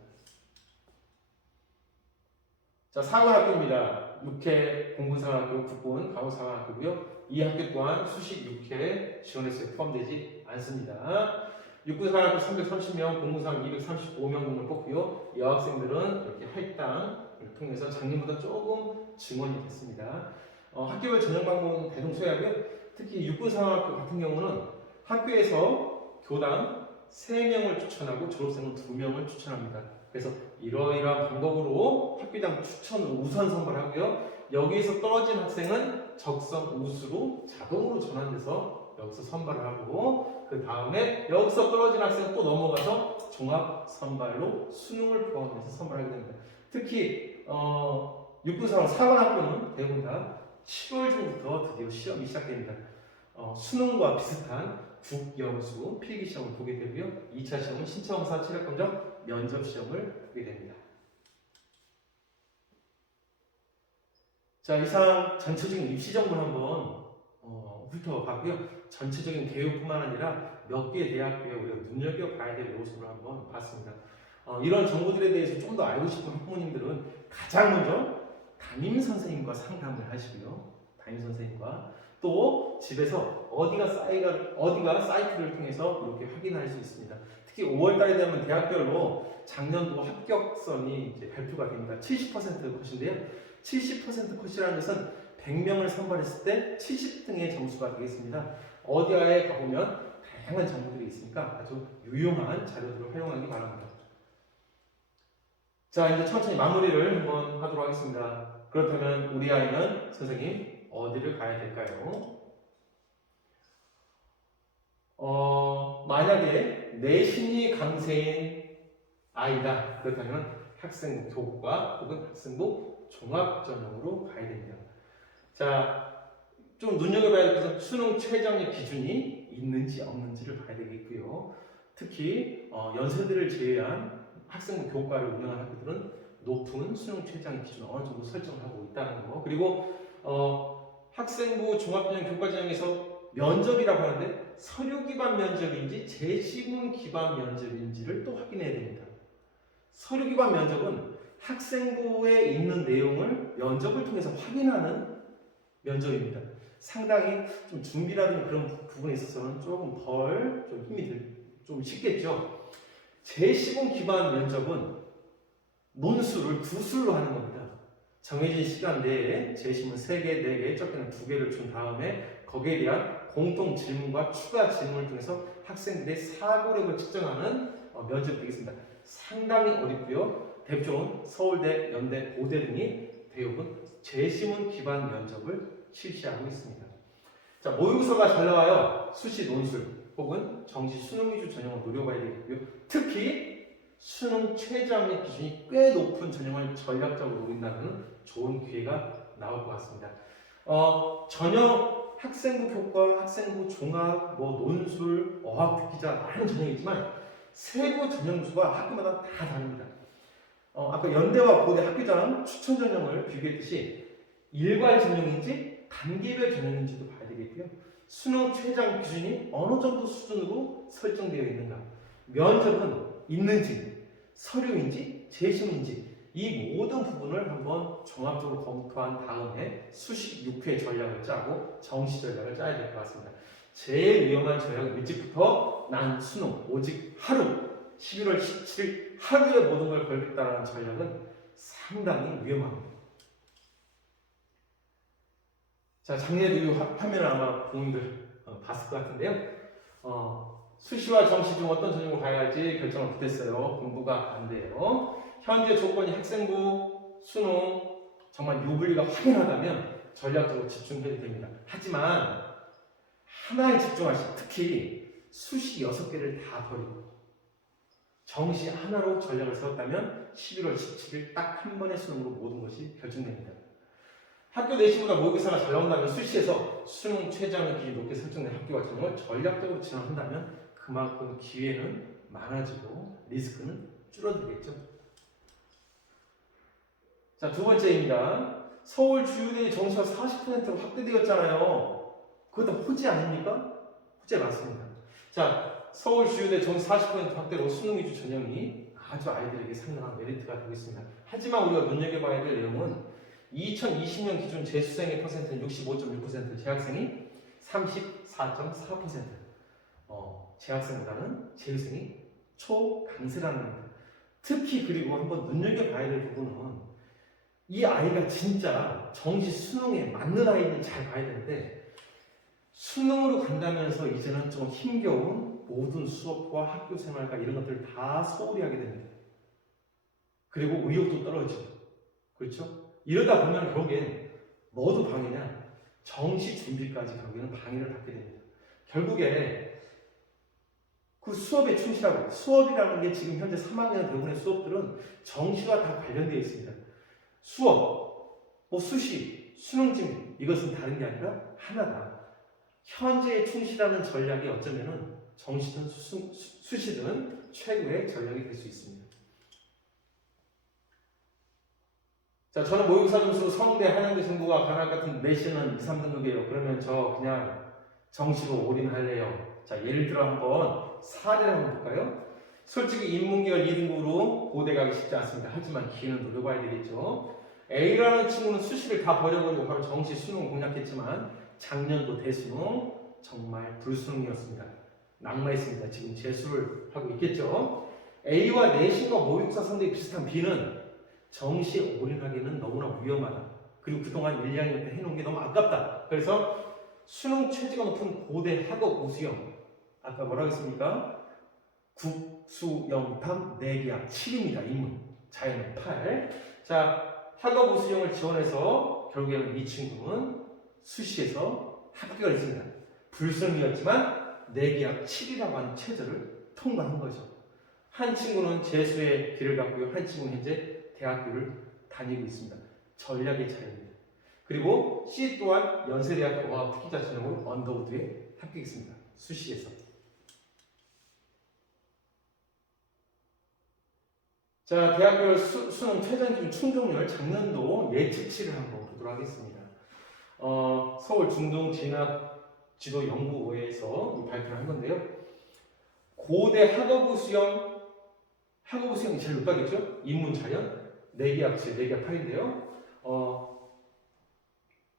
자, 상원학교입니다. 6회 공군상학교, 국군 강호상학교고요. 이 학교 또한 수식 6회 지원횟수에 포함되지 않습니다. 육군상학교 330명, 공군상 235명 등을 뽑고요. 여학생들은 이렇게 할당을 통해서 작년보다 조금 증원이 됐습니다. 학교별 전형 방법은 대동소이하고요. 특히 육군상학교 같은 경우는 학교에서 교당 3명을 추천하고 졸업생은 2명을 추천합니다. 그래서 이러이러한 방법으로 학교당 추천을 우선 선발하고요. 여기에서 떨어진 학생은 적성 우수로 자동으로 전환돼서 여기서 선발을 하고 그 다음에 여기서 떨어진 학생은 또 넘어가서 종합 선발로 수능을 포함해서 선발하게 됩니다. 특히 육군사원 4관 학교는 대부분 다 7월 중부터 드디어 시험이 시작됩니다. 수능과 비슷한 국영수 필기시험을 보게 되고요. 2차 시험은 신청사 체력검정 면접시험을 보게 됩니다. 자, 이상 전체적인 입시 정보를 한번 훑어봤고요. 전체적인 교육뿐만 아니라 몇 개의 대학교에 우리가 눈여겨봐야 될 요소를 한번 봤습니다. 이런 정보들에 대해서 좀 더 알고 싶은 학부모님들은 가장 먼저 담임선생님과 상담을 하시고요. 담임선생님과 또 집에서 어디가 사이트를 통해서 이렇게 확인할 수 있습니다. 특히 5월달에 되면 대학별로 작년도 합격선이 이제 발표가 됩니다. 70% 컷인데요. 70% 컷이라는 것은 100명을 선발했을 때 70등의 점수가 되겠습니다. 어디에 가보면 다양한 정보들이 있으니까 아주 유용한 자료들을 활용하기 바랍니다. 자, 이제 천천히 마무리를 한번 하도록 하겠습니다. 그렇다면 우리 아이는 선생님 어디를 가야 될까요? 만약에 내신이 강세인 아이다. 그렇다면 학생부 교과 혹은 학생부 종합전형으로 가야 됩니다. 자, 좀 눈여겨봐야 될 것은 수능 최저의 기준이 있는지 없는지를 봐야 되겠고요. 특히 연세대를 제외한 학생부 교과를 운영하는 학교들은 높은 수능 최저의 기준을 어느 정도 설정을 하고 있다는 거. 그리고 학생부 종합전형 교과전형에서 면접이라고 하는데 서류 기반 면접인지 제시문 기반 면접인지를 또 확인해야 됩니다. 서류 기반 면접은 학생부에 있는 내용을 면접을 통해서 확인하는 면접입니다. 상당히 좀 준비라든지 그런 부분에 있어서는 조금 덜 좀 힘이 좀 쉽겠죠. 제시문 기반 면접은 논술을 구술로 하는 겁니다. 정해진 시간 내에 제시문 3개, 4개, 적게는 2개를 준 다음에 거기에 대한 공통 질문과 추가 질문을 통해서 학생들의 사고력을 측정하는 면접이 되겠습니다. 상당히 어렵고요. 대표적으로 서울대, 연대, 고대 등이 대부분 제시문 기반 면접을 실시하고 있습니다. 자, 모의고사가 잘 나와요. 수시 논술 혹은 정시 수능 위주 전형을 노려봐야 되겠고요. 특히 수능 최저학력 기준이 꽤 높은 전형을 전략적으로 노린다면 좋은 기회가 나올 것 같습니다. 전형 학생부 교과, 학생부 종합, 논술, 어학 특기자 많은 전형이 있지만 세부 전형 수가 학교마다 다 다릅니다. 아까 연대와 고대 학교장 추천 전형을 비교했듯이 일괄 전형인지 단계별 전형인지도 봐야 되겠고요. 수능 최장 기준이 어느 정도 수준으로 설정되어 있는가, 면접은 있는지, 서류인지, 제시문인지 이 모든 부분을 한번 종합적으로 검토한 다음에 수식 6회 전략을 짜고 정시 전략을 짜야 될 것 같습니다. 제일 위험한 전략은 일찍부터 난 수능 오직 하루 11월 17일 하루에 모든 걸 걸겠다는 전략은 상당히 위험합니다. 자, 작년에도 이 화면을 아마 부모님들 봤을 것 같은데요. 수시와 정시 중 어떤 전형으로 가야 할지 결정을 못했어요. 공부가 안 돼요. 현재 조건이 학생부, 수능 정말 유불리가 확연하다면 전략적으로 집중해도 됩니다. 하지만 하나에 집중하시고 특히 수시 6개를 다 버리고 정시 하나로 전략을 세웠다면 11월 17일 딱 한 번의 수능으로 모든 것이 결정됩니다. 학교 내신보다 모의고사가 잘 나온다면 수시에서 수능 최저학년 기준 높게 설정된 학교와 전형을 전략적으로 진행한다면 그만큼 기회는 많아지고 리스크는 줄어들겠죠. 자, 두 번째입니다. 서울 주요대 정시가 40%로 확대되었잖아요. 그것도 호재 아닙니까? 호재 맞습니다. 자, 서울 주요대 정시 40% 확대로 수능 위주 전형이 아주 아이들에게 상당한 메리트가 되고 있습니다. 하지만 우리가 눈여겨봐야 될 내용은 2020년 기준 재수생의 퍼센트는 65.6%, 재학생이 34.4%. 재학생보다는 재수생이 초강세라는 겁니다. 특히 그리고 한번 눈여겨봐야 될 부분은 이 아이가 진짜 정시 수능에 맞는 아이는 잘 봐야 되는데 수능으로 간다면서 이제는 좀 힘겨운 모든 수업과 학교 생활과 이런 것들을 다 소홀히 하게 됩니다. 그리고 의욕도 떨어지고 그렇죠? 이러다 보면 결국엔 뭐도 방해냐? 정시 준비까지 결국에는 방해를 받게 됩니다. 결국에 그 수업에 충실하고 수업이라는 게 지금 현재 3학년 대부분의 수업들은 정시와 다 관련되어 있습니다. 수업, 수시, 수능증 이것은 다른 게 아니라 하나다. 현재에 충실하는 전략이 어쩌면은 정시든 수시든 최고의 전략이 될 수 있습니다. 자, 저는 모의고사 점수 성대, 한양대, 정부가 관할 같은 내신은 2, 3등급이에요. 그러면 저 그냥 정시로 올인할래요. 자, 예를 들어 한번 사례를 한번 볼까요? 솔직히 인문계열 2등급으로 고대 가기 쉽지 않습니다. 하지만 기회는 노려봐야 되겠죠. A라는 친구는 수시를 다 버려버리고 바로 정시 수능을 공략했지만 작년도 대수능 정말 불수능이었습니다. 낙마했습니다. 지금 재수를 하고 있겠죠. A와 내신과 모의고사 성적이 비슷한 B는 정시 올인하기는 너무나 위험하다. 그리고 그동안 1, 2학년 때 해놓은 게 너무 아깝다. 그래서 수능 최저가 높은 고대 학업 우수형 아까 뭐라고 했습니까? 국수영탐 내기학 7입니다. 인문 자연은 8. 자, 학업 우수형을 지원해서 결국에는 이 친구는 수시에서 합격을 했습니다. 불수능이었지만 내기학 7이라고 하는 최저를 통과한 거죠. 한 친구는 재수의 길을 갔고요. 한 친구는 현재 대학교를 다니고 있습니다. 전략의 차이입니다. 그리고 C 또한 연세대학교 어학 특기자 전형으로 언더우드에 합격했습니다. 수시에서. 자, 대학교 수능 최저 기준 충족률 작년도 예측치를 한번 보도록 하겠습니다. 서울 중등 진학 지도 연구회에서 발표를 한 건데요. 고대 학업우 수형 학업우수형이 제일 높다겠죠? 인문 자연 내기학 7, 내기학 8인데요.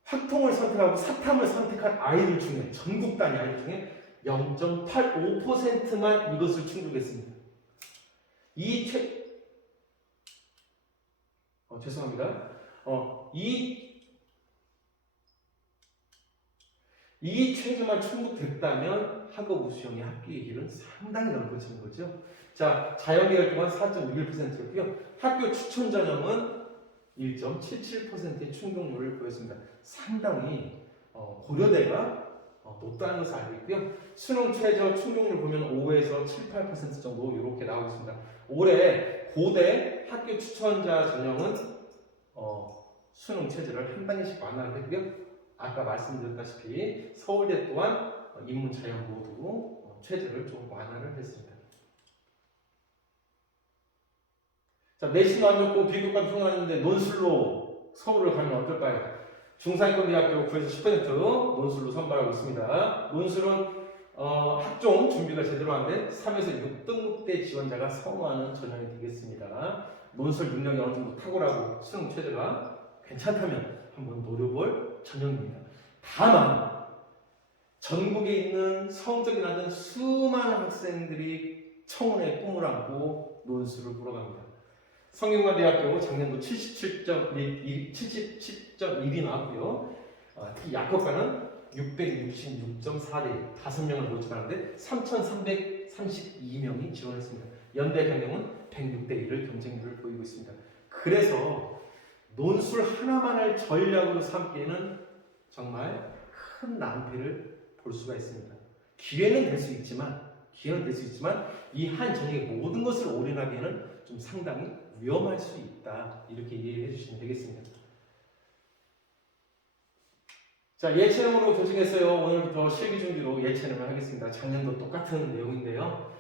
학통을 선택하고 사탐을 선택한 아이들 중에 전국 단위 아이들 중에 0.85%만 이것을 충족했습니다. 죄송합니다. 이 최저만 충족됐다면 학업 우수형의 합격의 길은 상당히 넓어지는 거죠. 자, 자연계열 또한 4.61%였고요. 학교 추천 전형은 1.77%의 충족률을 보였습니다. 상당히 고려대가 높다는 것을 알고 있고요. 수능 최저 충족률 보면 5에서 7, 8% 정도 이렇게 나오고 있습니다. 올해 고대 학교 추천자 전형은 수능 최저를 한 단계씩 완화를 했고요. 아까 말씀드렸다시피 서울대 또한 인문 자연 모두 최저를 좀 완화를 했습니다. 자, 내신 완전고 비교과 통과했는데 논술로 서울을 가면 어떨까요? 중산인권대학교 9에서 10% 논술로 선발하고 있습니다. 논술은 학종 준비가 제대로 안 된 3에서 6등급대 지원자가 선호하는 전형이 되겠습니다. 논술 능력이 어느 정도 탁월하고 수능 최저가 괜찮다면 한번 노려볼 전형입니다. 다만 전국에 있는 성적이 낮은 수많은 학생들이 청운의 꿈을 안고 논술을 보러 갑니다. 성균관대학교 작년도 77.1이 나왔고요. 특히 약학과는 666.4대 5명을 모집하는데 3,332명이 지원했습니다. 연대 경영은 106대 1을 경쟁률을 보이고 있습니다. 그래서 논술 하나만을 전략으로 삼기에는 정말 큰 낭패를 볼 수가 있습니다. 기회는 될 수 있지만 이 한 전형의 모든 것을 올인하기에는 좀 상당히 위험할 수 있다. 이렇게 이해해 주시면 되겠습니다. 자, 예체능으로 조직했어요. 오늘부터 실기 준비로 예체능을 하겠습니다. 작년도 똑같은 내용인데요.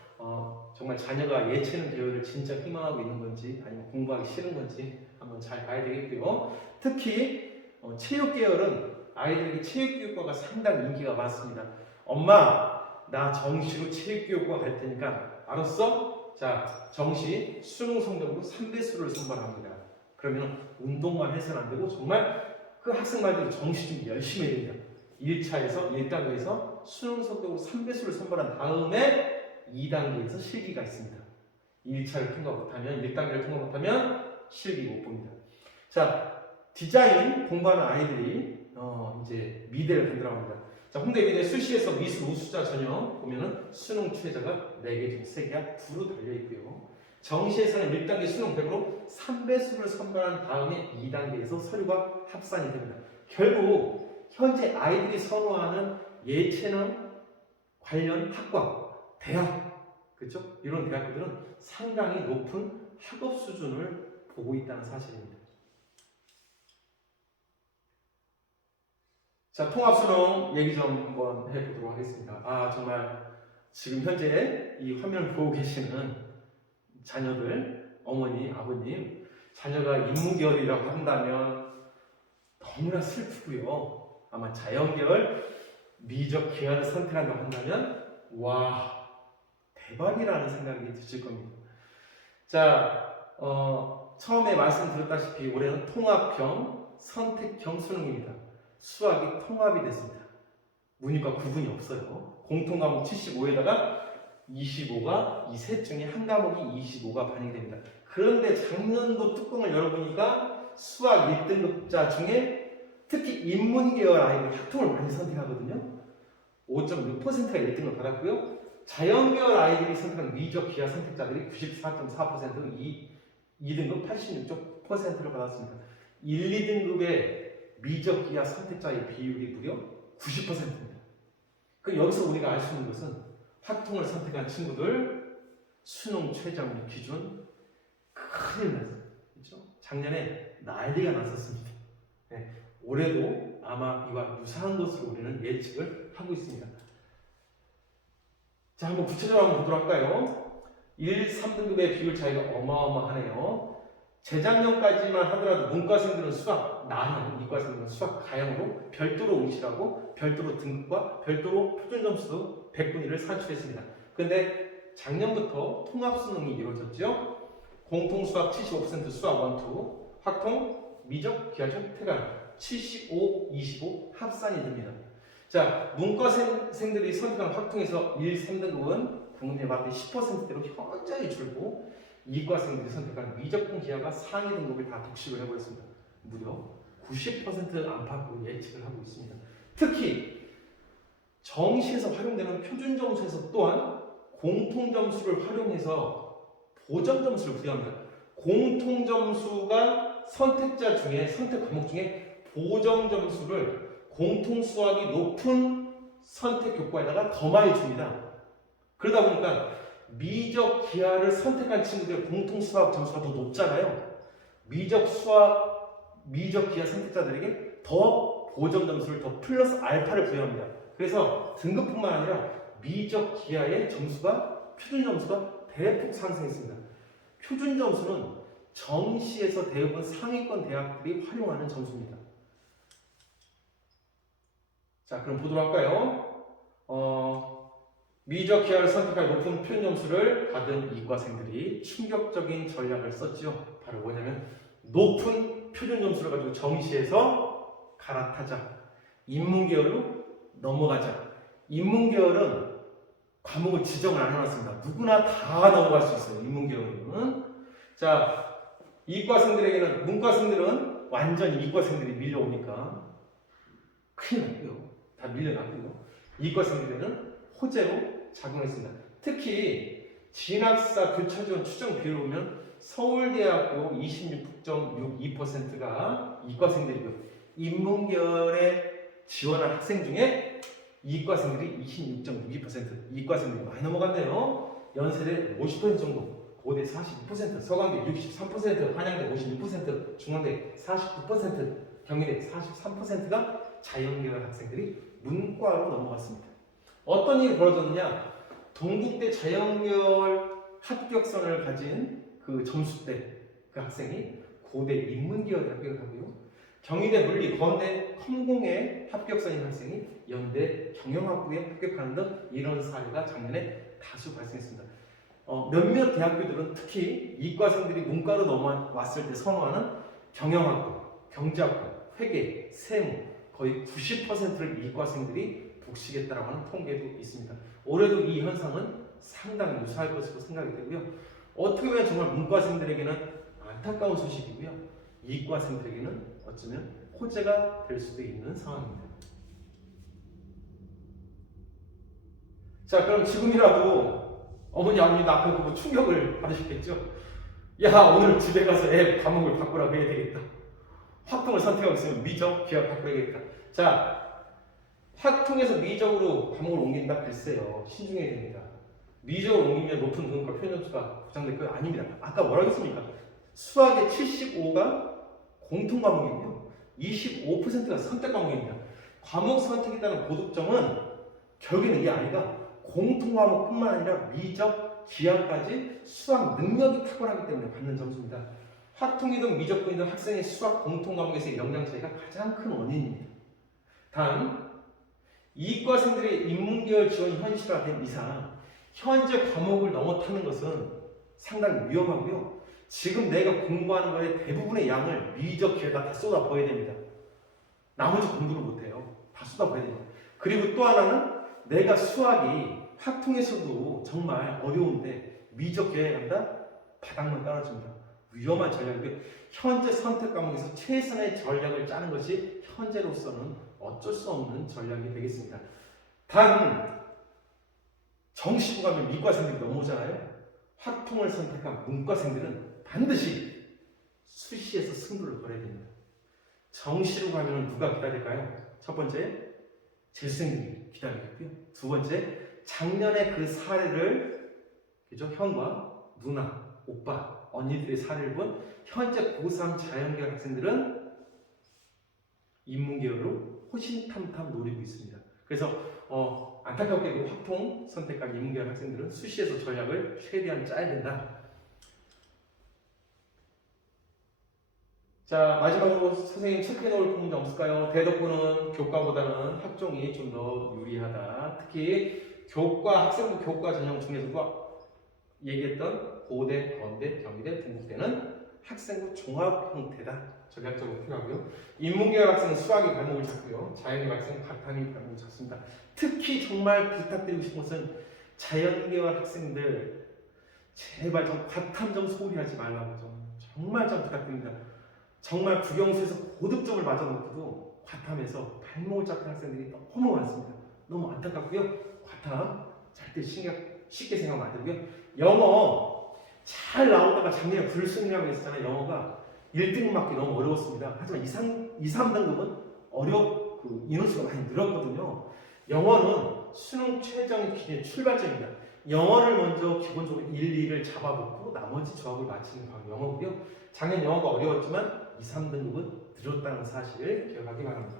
정말 자녀가 예체능 계열을 진짜 희망하고 있는 건지 아니면 공부하기 싫은 건지 한번 잘 봐야 되겠고요. 특히 체육 계열은 아이들에게 체육교육과가 상당히 인기가 많습니다. 엄마, 나 정시로 체육교육과 갈 테니까 알았어? 자, 정시 수능 성적으로 3배수를 선발합니다. 그러면 운동만 해서는 안 되고 정말 그 학생 말대로 정시 준비 열심히 해야 됩니다. 1차에서 1단계에서 수능 성적으로 3배수를 선발한 다음에 2단계에서 실기가 있습니다. 1차를 통과 못하면 1단계를 통과 못하면 실기 못 봅니다. 자, 디자인 공부하는 아이들이 이제 미대를 간다고 합니다. 자, 홍대 미대 수시에서 미술 우수자 전형 보면은 수능 최저가 4개 중 3개가 2로 달려있고요. 정시에서는 1단계 수능 100으로 3배수를 선발한 다음에 2단계에서 서류가 합산이 됩니다. 결국 현재 아이들이 선호하는 예체능 관련 학과, 대학, 그렇죠? 이런 대학들은 상당히 높은 학업 수준을 보고 있다는 사실입니다. 자, 통합수능 얘기 좀 한번 해보도록 하겠습니다. 정말 지금 현재 이 화면을 보고 계시는 자녀들, 어머니, 아버님, 자녀가 인문계열이라고 한다면 너무나 슬프고요. 아마 자연계열, 미적 기하를 선택한다고 한다면 와, 대박이라는 생각이 드실 겁니다. 자, 처음에 말씀드렸다시피 올해는 통합형, 선택형 수능입니다. 수학이 통합이 됐습니다. 문이과 구분이 없어요. 공통과목 75에다가 25가 이 셋 중에 한 과목이 25가 반영이 됩니다. 그런데 작년도 뚜껑을 열어보니까 수학 1등급자 중에 특히 인문계열 아이들 학통을 많이 선택하거든요. 5.6%가 1등을 받았고요. 자연계열 아이들이 선택한 미적 기하 선택자들이 94.4%, 2등급 86.9%를 받았습니다. 1, 2등급의 미적 기하 선택자의 비율이 무려 90%입니다. 그럼 여기서 우리가 알 수 있는 것은 학통을 선택한 친구들 수능 최저 기준 큰일 났어요. 그렇죠? 작년에 난리가 났었습니다. 네, 올해도 아마 이와 유사한 것으로 우리는 예측을 하고 있습니다. 자, 한번 구체적으로 한번 보도록 할까요? 1, 3등급의 비율 차이가 어마어마하네요. 재작년까지만 하더라도 문과생들은 수학 나형, 이과생들은 수학 가형으로 별도로 응시하고 별도로 등급과 별도로 표준 점수도 100분위를 산출했습니다. 그런데 작년부터 통합수능이 이루어졌죠. 공통수학 75% 수학 1, 2, 학통, 미적, 기하중, 태강 75, 25 합산이 됩니다. 자, 문과생들이 선택한 학통에서 1, 3등급은 방금 전에 말했듯이 10%대로 현저히 줄고 이과생들이 선택한 미적분 기하가 상위 등급을 다 독식을 해버렸습니다. 무려 90% 안팎으로 예측을 하고 있습니다. 특히 정시에서 활용되는 표준 점수에서 또한 공통 점수를 활용해서 보정 점수를 부여합니다. 공통 점수가 선택자 중에 선택 과목 중에 보정 점수를 공통 수학이 높은 선택 교과에다가 더 많이 줍니다. 그러다 보니까 미적 기하를 선택한 친구들의 공통 수학 점수가 더 높잖아요. 미적 기하 선택자들에게 더 보정 점수를 더 플러스 알파를 부여합니다. 그래서 등급뿐만 아니라 미적 기하의 점수가 표준 점수가 대폭 상승했습니다. 표준 점수는 정시에서 대부분 상위권 대학들이 활용하는 점수입니다. 자, 그럼 보도록 할까요? 미적 기하를 선택할 높은 표준 점수를 받은 이과생들이 충격적인 전략을 썼죠. 바로 뭐냐면 높은 표준 점수를 가지고 정시에서 갈아타자. 인문계열로 넘어가자. 인문계열은 과목을 지정을 안 해놨습니다. 누구나 다 넘어갈 수 있어요. 인문계열은. 자, 이과생들에게는 문과생들은 완전히 이과생들이 밀려오니까 큰일 났고요. 다 밀려났고요. 이과생들에게는 호재로 작용했습니다. 특히 진학사 교차지원 추정 비율을 보면 서울대학교 26.62%가 이과생들이고요. 인문계열에 지원한 학생 중에 이과생들이 26.62%, 이과생들이 많이 넘어갔네요. 연세대 50% 정도, 고대 42%, 서강대 63%, 한양대 56%, 중앙대 49%, 경희대 43%가 자연계열 학생들이 문과로 넘어갔습니다. 어떤 일이 벌어졌느냐? 동국대 자연계열 합격선을 가진 그 점수대 그 학생이 고대 인문계열에 합격을 하고요. 경희대 물리, 건대 컴공에 합격선인 학생이 연대 경영학부에 합격하는 등 이런 사례가 작년에 다수 발생했습니다. 몇몇 대학교들은 특히 이과생들이 문과로 넘어왔을 때 선호하는 경영학부, 경제학부, 회계, 세무 거의 90%를 이과생들이 복식했다라고 하는 통계도 있습니다. 올해도 이 현상은 상당히 유사할 것으로 생각이 되고요. 어떻게 보면 정말 문과생들에게는 안타까운 소식이고요. 이과생들에게는 어쩌면 호재가 될 수도 있는 상황입니다. 자, 그럼 지금이라도 어머니, 아버님도 앞에 보고 충격을 받으셨겠죠? 야, 오늘 집에 가서 애 과목을 바꾸라고 해야 되겠다. 확통을 선택하고 있으면 미적, 기하 바꿔야겠다. 자, 확통에서 미적으로 과목을 옮긴다? 글쎄요. 신중해야 됩니다. 미적으로 옮기면 높은 등급과 표현점수가 보장될 거 아닙니다. 아까 뭐라고 했습니까? 수학의 75가 공통 과목이고요. 25%가 선택 과목입니다. 과목 선택에 따른 고득점은 결국에는 이 아이가 공통 과목뿐만 아니라 미적, 기하까지 수학 능력이 탁월하기 때문에 받는 점수입니다. 확통이든 미적분이든 학생의 수학 공통 과목에서의 역량 차이가 가장 큰 원인입니다. 단, 이과생들의 인문계열 지원이 현실화된 이상 현재 과목을 넘어타는 것은 상당히 위험하고요. 지금 내가 공부하는 거에 대부분의 양을 미적, 기하가 다 쏟아부어야 됩니다. 나머지 공부를 못해요. 다 쏟아부어야 됩니다. 그리고 또 하나는 내가 수학이 확통에서도 정말 어려운데 미적, 기하에 간다? 바닥만 깔아줍니다. 위험한 전략이고요. 현재 선택 과목에서 최선의 전략을 짜는 것이 현재로서는 어쩔 수 없는 전략이 되겠습니다. 단 정시고 가면 이과생들이 넘어오잖아요. 확통을 선택한 문과생들은 반드시 수시에서 승부를 걸어야 됩니다. 정시로 가면 누가 기다릴까요? 첫 번째, 재수생들이 기다리겠고요. 두 번째, 작년에 그 사례를 그죠? 형과 누나, 오빠, 언니들의 사례를 본 현재 고3 자연계열 학생들은 인문계열로 호신탐탐 노리고 있습니다. 그래서 안타깝게도 확통 선택한 인문계열 학생들은 수시에서 전략을 최대한 짜야 된다. 자, 마지막으로 선생님 체크해놓을 부분이 없을까요? 대덕구는 교과보다는 학종이 좀 더 유리하다. 특히 교과, 학생부 교과 전형 중에서도 얘기했던 고대, 건대, 경희대, 동국대는 학생부 종합 형태다. 전략적으로 필요하고요. 인문계열 학생은 수학이 발목을 잡고요. 자연계열 학생은 바탕이 발목을 잡습니다. 특히 정말 부탁드리고 싶은 것은 자연계열 학생들 제발 좀 과탐정 소홀히하지 말라고 좀 정말 좀 부탁드립니다. 정말 국영수에서 고득점을 맞아놓고도 과탐에서 발목을 잡는 학생들이 너무 많습니다. 너무 안타깝고요. 과탐 절대 쉽게 생각하면 안 되고요. 영어 잘 나오다가 작년에 불승이라고 했었잖아요. 영어가 1등 맞기 너무 어려웠습니다. 하지만 2, 3등급은 인원수가 많이 늘었거든요. 영어는 수능 최종 기준의 출발점입니다. 영어를 먼저 기본적으로 1, 2를 잡아놓고 나머지 조합을 맞추는 게 영어고요. 작년 영어가 어려웠지만 2, 3등급은 늘었다는 사실을 기억하기 바랍니다.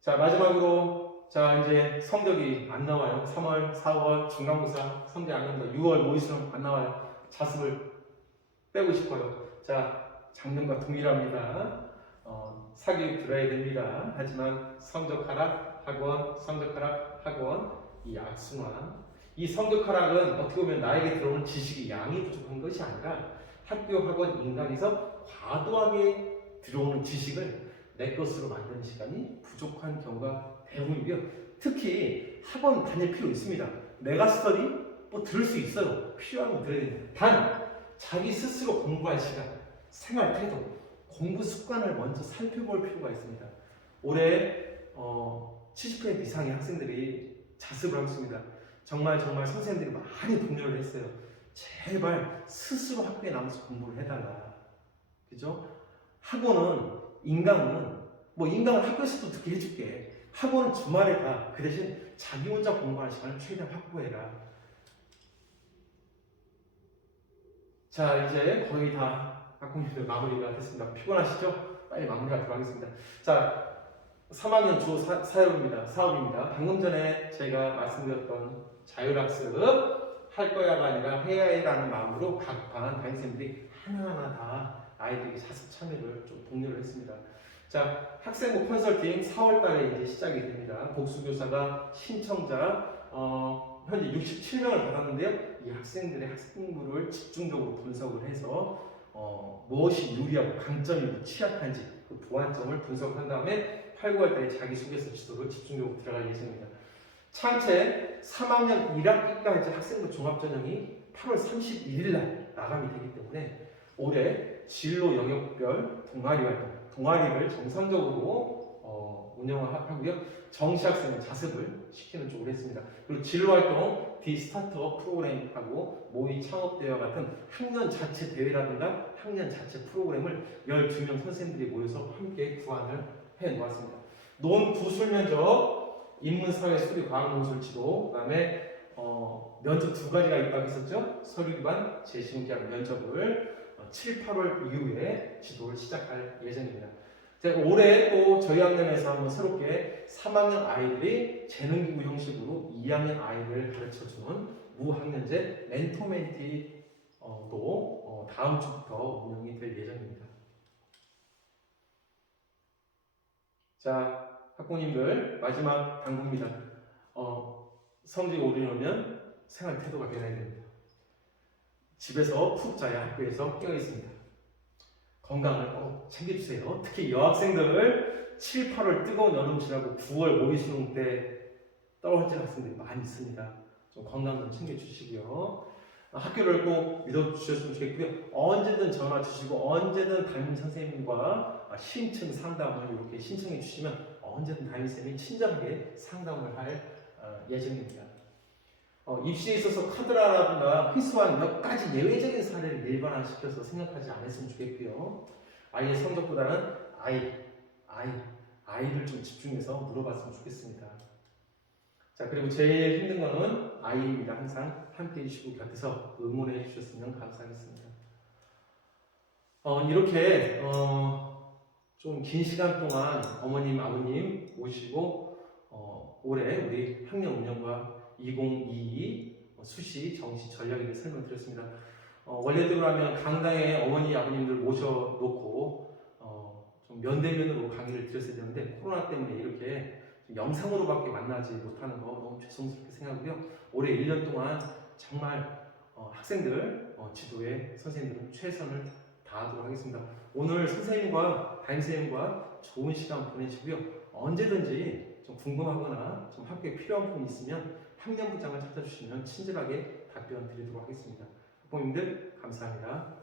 자, 마지막으로 이제 성적이 안 나와요. 3월, 4월 중간고사 성적 안 나온다. 6월 모의수능 안 나와요. 자습을 빼고 싶어요. 자, 작년과 동일합니다. 사교육 들어야 됩니다. 하지만 성적 하락, 학원, 성적 하락, 학원, 이 악순환. 이 성적 하락은 어떻게 보면 나에게 들어오는 지식의 양이 부족한 것이 아니라 학교, 학원, 인간에서 과도하게 들어오는 지식을 내 것으로 만드는 시간이 부족한 경우가 대부분이고요. 특히 학원 다닐 필요 있습니다. 메가 스터디 들을 수 있어요. 필요하면 들어야 됩니다. 단 자기 스스로 공부할 시간, 생활 태도, 공부 습관을 먼저 살펴볼 필요가 있습니다. 올해 70% 이상의 학생들이 자습을 하고 있습니다. 정말 선생님들이 많이 독려를 했어요. 제발 스스로 학교에 남아서 공부를 해달라. 그죠? 학원은 인강은 인강을 학교에서도 듣게 해줄게. 학원은 주말에 가. 그 대신 자기 혼자 공부하는 시간을 최대한 확보해라. 자, 이제 거의 다 학부모님들 마무리가 됐습니다. 피곤하시죠? 빨리 마무리하도록 하겠습니다. 자, 3학년 주 사업입니다. 방금 전에 제가 말씀드렸던 자율학습 할 거야가 아니라 해야 해라는 마음으로 각 반 담임선생님들이 하나하나 다 아이들에게 자습 참여를 좀 독려를 했습니다. 자, 학생부 컨설팅 4월달에 이제 시작이 됩니다. 복수교사가 신청자 현재 67명을 받았는데요. 이 학생들의 학생부를 집중적으로 분석을 해서 무엇이 유리하고 강점이고 취약한지 그 보완점을 분석한 다음에 8, 9월달에 자기소개서 지도를 집중적으로 들어갈 예정입니다. 참채 3학년 1학기까지 학생부 종합전형이 8월 31일 날 마감이 되기 때문에 올해 진로 영역별 동아리 활동, 동아리를 정상적으로 운영하고요. 정시 학생은 자습을 시키는 쪽으로 했습니다. 그리고 진로 활동, 디스타터 프로그램하고 모의 창업대회와 같은 학년 자체 대회라든가 학년 자체 프로그램을 12명 선생님들이 모여서 함께 구안을 해 놓았습니다. 논구술 면접, 인문사회 수리 과학 논술 지도, 그다음에 면접 두 가지가 있다고 했었죠. 서류 기반 재시험 기한 면접을 7, 8월 이후에 지도를 시작할 예정입니다. 올해 또 저희 학년에서 한번 새롭게 3학년 아이들이 재능기부 형식으로 2학년 아이를 가르쳐주는 무학년제 멘토멘티도 다음 주부터 운영이 될 예정입니다. 자, 학부모님들 마지막 당부입니다. 성적이 오르려면 생활 태도가 변해야 됩니다. 집에서 푹 자야 학교에서 깨어 있습니다. 건강을 꼭 챙겨주세요. 특히 여학생들 7, 8월 뜨거운 여름시라고 9월 모의수능 때 떨어질 학생들이 많이 있습니다. 좀 건강 좀 챙겨주시고요. 학교를 꼭 믿어주셨으면 좋겠고요. 언제든 전화 주시고 언제든 담임 선생님과 신청 상담을 이렇게 신청해 주시면 언제든 담임 선생님이 친절하게 상담을 할 예정입니다. 입시에 있어서 카드라라든가 희소한 몇 가지 예외적인 사례를 일반화시켜서 생각하지 않았으면 좋겠고요. 아이의 성적보다는 아이를 좀 집중해서 물어봤으면 좋겠습니다. 자, 그리고 제일 힘든 거는 아이입니다. 항상 함께 해주시고 곁에서 응원해 주셨으면 감사하겠습니다. 이렇게 좀 긴 시간 동안 어머님, 아버님 모시고 올해 우리 학년 운영과 2022 수시, 정시 전략에 설명드렸습니다. 원래대로 하면 강당에 어머니, 아버님들 모셔놓고 좀 면대면으로 강의를 드렸어야 되는데 코로나 때문에 이렇게 좀 영상으로밖에 만나지 못하는 거 너무 죄송스럽게 생각하고요. 올해 1년 동안 정말 학생들 지도에 선생님들은 최선을 다하도록 하겠습니다. 오늘 선생님과 담임선생님과 좋은 시간 보내시고요. 언제든지 좀 궁금하거나 좀 학교에 필요한 부분이 있으면 학년부장을 찾아주시면 친절하게 답변 드리도록 하겠습니다. 학부모님들 감사합니다.